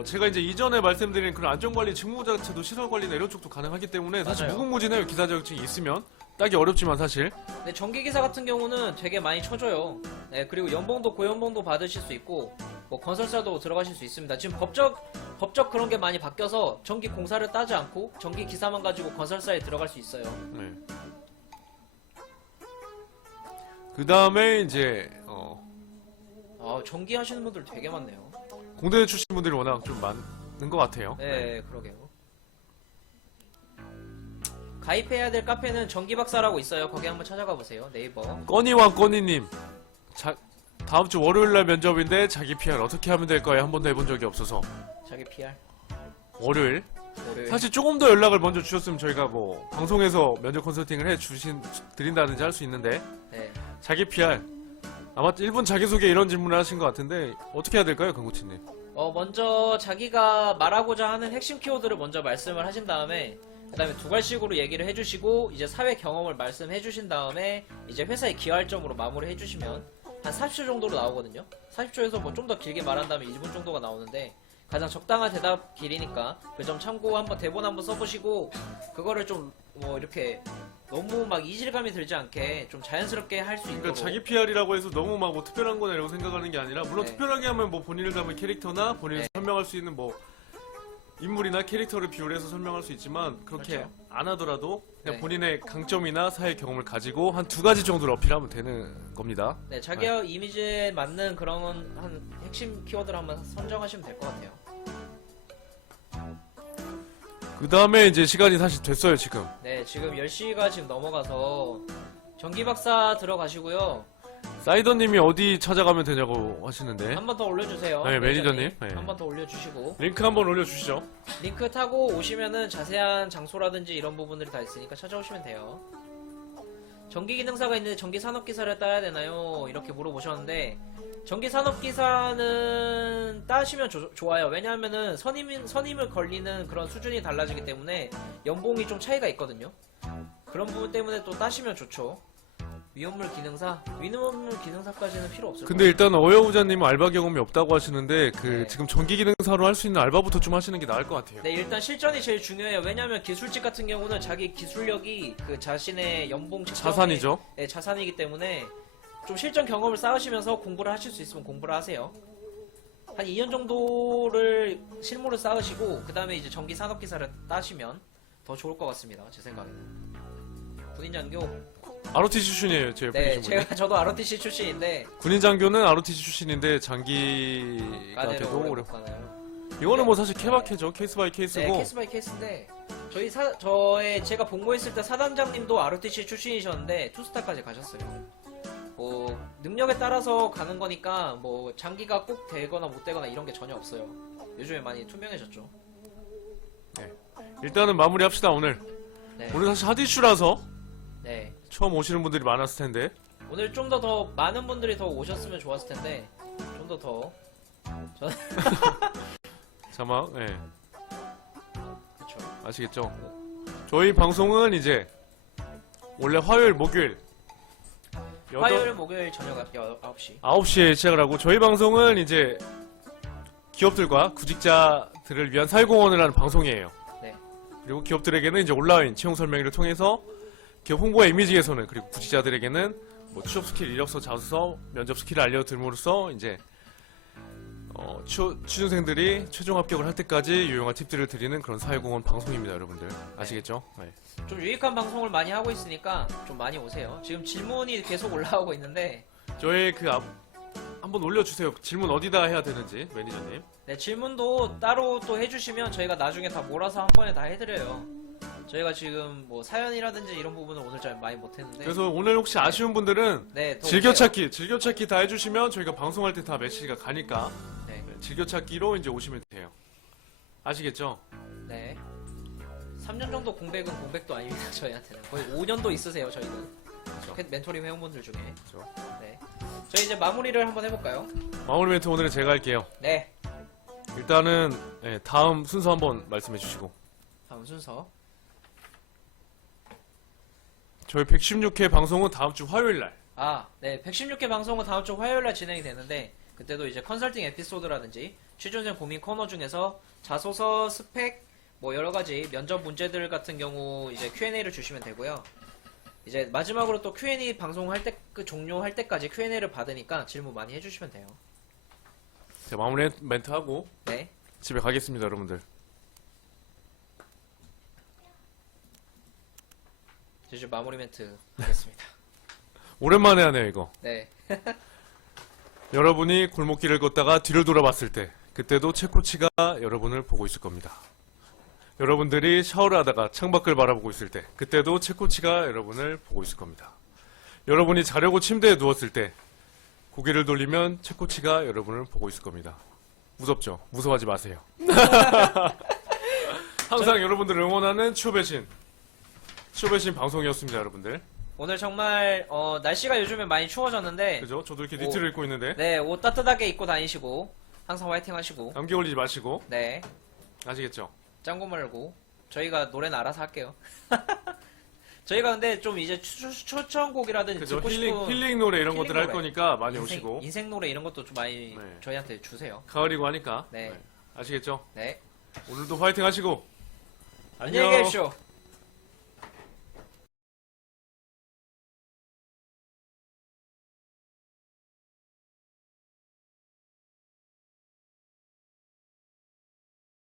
제가 이제 이전에 말씀드린 그런 안전관리 직무 자체도 시설관리나 이런 쪽도 가능하기 때문에 사실 맞아요. 무궁무진해요. 기사 자격증이 있으면 따기 어렵지만 사실 근데 전기기사 같은 경우는 되게 많이 쳐줘요. 네, 그리고 연봉도 고연봉도 받으실 수 있고 뭐 건설사도 들어가실 수 있습니다. 지금 법적 그런 게 많이 바뀌어서 전기 공사를 따지 않고 전기 기사만 가지고 건설사에 들어갈 수 있어요. 그 다음에 이제 전기 하시는 분들 되게 많네요. 공대 출신 분들이 워낙 좀 많은 것 같아요. 네, 그러게요. 가입해야 될 카페는 전기박사라고 있어요. 거기 한번 찾아가 보세요. 네이버. 꺼니와 꺼니님 다음 주 월요일날 면접인데 자기 PR 어떻게 하면 될까요? 한 번도 해본 적이 없어서 자기 PR. 월요일 월요일. 사실 조금 더 연락을 먼저 주셨으면 저희가 뭐 방송에서 면접 컨설팅을 드린다든지 할 수 있는데 네. 자기 PR 아마 1분 자기소개 이런 질문을 하신 것 같은데 어떻게 해야 될까요, 강구치님? 먼저 자기가 말하고자 하는 핵심 키워드를 먼저 말씀을 하신 다음에 그다음에 두 갈식으로 얘기를 해주시고 이제 사회 경험을 말씀해 주신 다음에 이제 회사의 기여할점으로 마무리해 주시면 한 40초 정도로 나오거든요. 40초에서 뭐 좀 더 길게 말한다면 1분 정도가 나오는데 가장 적당한 대답 길이니까 그 점 참고 한번 대본 한번 써보시고 그거를 좀 뭐 이렇게 너무 막 이질감이 들지 않게 좀 자연스럽게 할 수 있도록. 그러니까 자기 PR이라고 해서 너무 막 뭐 특별한 거나 이런 생각하는 게 아니라 물론 네. 특별하게 하면 뭐 본인을 담은 캐릭터나 본인을 네. 설명할 수 있는 뭐 인물이나 캐릭터를 비율해서 설명할 수 있지만 그렇게 그렇죠. 안 하더라도 그냥 네. 본인의 강점이나 사회 경험을 가지고 한 두 가지 정도를 어필하면 되는 겁니다. 네, 자기의 이미지에 맞는 그런 한 핵심 키워드를 한번 선정하시면 될 것 같아요. 그 다음에 이제 시간이 사실 됐어요 지금. 네, 지금 10시가 지금 넘어가서 전기박사 들어가시고요. 사이더님이 어디 찾아가면 되냐고 하시는데 한 번 더 올려주세요. 네, 매니저님. 네. 한 번 더 올려주시고 링크 한번 올려주시죠. 링크 타고 오시면은 자세한 장소라든지 이런 부분들이 다 있으니까 찾아오시면 돼요. 전기기능사가 있는데 전기산업기사를 따야 되나요? 이렇게 물어보셨는데 전기산업기사는 따시면 좋아요. 왜냐하면은 선임을 걸리는 그런 수준이 달라지기 때문에 연봉이 좀 차이가 있거든요. 그런 부분 때문에 또 따시면 좋죠. 위험물 기능사까지는 필요 없을 근데 거예요. 일단 어여우자님은 알바 경험이 없다고 하시는데 네. 지금 전기기능사로 할 수 있는 알바부터 좀 하시는 게 나을 것 같아요. 네, 일단 실전이 제일 중요해요. 왜냐하면 기술직 같은 경우는 자기 기술력이 그 자신의 연봉 측정의 자산이죠. 네, 자산이기 때문에 좀 실전 경험을 쌓으시면서 공부를 하실 수 있으면 공부를 하세요. 한 2년 정도를 실무를 쌓으시고 그 다음에 이제 전기산업기사를 따시면 더 좋을 것 같습니다. 제 생각에는. 군인장교. ROTC 출신이에요, 제 옆에 네, 계신 분이. 저도 ROTC 출신인데 군인장교는 ROTC 출신인데 장기가 까내로 돼도 오래 오래. 못 가나요? 이거는 뭐 사실 케바케죠. 케이스 바이 케이스고. 네, 케이스 바이 케이스인데 제가 복무했을 때 사단장님도 ROTC 출신이셨는데 투스타까지 가셨어요. 뭐 능력에 따라서 가는 거니까 뭐 장기가 꼭 되거나 못 되거나 이런 게 전혀 없어요. 요즘에 많이 투명해졌죠. 일단은 마무리합시다 오늘. 네. 오늘 사실 핫 이슈라서 네. 처음 오시는 분들이 많았을 텐데. 오늘 좀 더 많은 분들이 더 오셨으면 좋았을 텐데 좀 더 자막, 그렇죠. 아시겠죠? 저희 방송은 이제 원래 화요일, 목요일 화요일, 목요일 저녁 9시. 9시에 시작을 하고 저희 방송은 이제 기업들과 구직자들을 위한 사회공헌을 하는 방송이에요. 네. 그리고 기업들에게는 이제 온라인 채용 설명회를 통해서 기업 홍보와 이미지 개선을 그리고 구직자들에게는 뭐 취업 스킬, 이력서, 자소서, 면접 스킬을 알려드림으로써 이제 취준생들이 최종 합격을 할 때까지 유용한 팁들을 드리는 그런 사회공헌 방송입니다, 여러분들. 아시겠죠? 네. 좀 유익한 방송을 많이 하고 있으니까 좀 많이 오세요. 지금 질문이 계속 올라오고 있는데 저희 한번 올려주세요. 질문 어디다 해야 되는지, 매니저님. 네, 질문도 따로 또 해주시면 저희가 나중에 다 몰아서 한 번에 다 해드려요. 저희가 지금 뭐 사연이라든지 이런 부분은 오늘 잘 많이 못했는데. 그래서 오늘 혹시 아쉬운 분들은 네, 더 즐겨찾기 다 해주시면 저희가 방송할 때 다 메시지가 가니까 네. 즐겨찾기로 이제 오시면 돼요. 아시겠죠? 네. 3년 정도 공백도 아닙니다, 저희한테는. 거의 5년도 있으세요, 저희는. 그렇죠. 멘토링 회원분들 중에. 그렇죠. 네. 저희 이제 마무리를 한번 해볼까요? 마무리 멘트 오늘은 제가 할게요. 네. 일단은 다음 순서 한번 말씀해 주시고. 다음 순서. 저희 116회 방송은 다음 주 화요일 날. 네. 116회 방송은 다음 주 화요일 날 진행이 되는데, 그때도 이제 컨설팅 에피소드라든지, 취준생 고민 코너 중에서 자소서, 스펙, 뭐 여러 가지 면접 문제들 같은 경우 이제 Q&A를 주시면 되고요. 이제 마지막으로 또 Q&A 방송할 때, 종료할 때까지 Q&A를 받으니까 질문 많이 해주시면 돼요. 자, 마무리 멘트 하고 네. 집에 가겠습니다, 여러분들. 이제 마무리 멘트 하겠습니다. 오랜만에 하네요, 이거. 네. 여러분이 골목길을 걷다가 뒤를 돌아봤을 때, 그때도 채코치가 여러분을 보고 있을 겁니다. 여러분들이 샤워를 하다가 창밖을 바라보고 있을 때, 그때도 채코치가 여러분을 보고 있을 겁니다. 여러분이 자려고 침대에 누웠을 때, 고개를 돌리면 채코치가 여러분을 보고 있을 겁니다. 무섭죠? 무서워하지 마세요. 항상 여러분들을 응원하는 추배신 방송이었습니다, 여러분들. 오늘 정말 날씨가 요즘에 많이 추워졌는데 그죠? 저도 이렇게 니트를 입고 있는데 네, 옷 따뜻하게 입고 다니시고 항상 화이팅 하시고 감기 걸리지 마시고 네, 아시겠죠? 짱구 말고 저희가 노래는 알아서 할게요. 저희가 근데 좀 이제 추천곡이라든지 그죠? 듣고 싶은 힐링 노래 이런 힐링 것들 할 노래. 거니까 많이 오시고 인생 노래 이런 것도 좀 많이 네. 저희한테 주세요. 가을이고 하니까 네. 아시겠죠? 네, 오늘도 화이팅 하시고 안녕히 계십시오.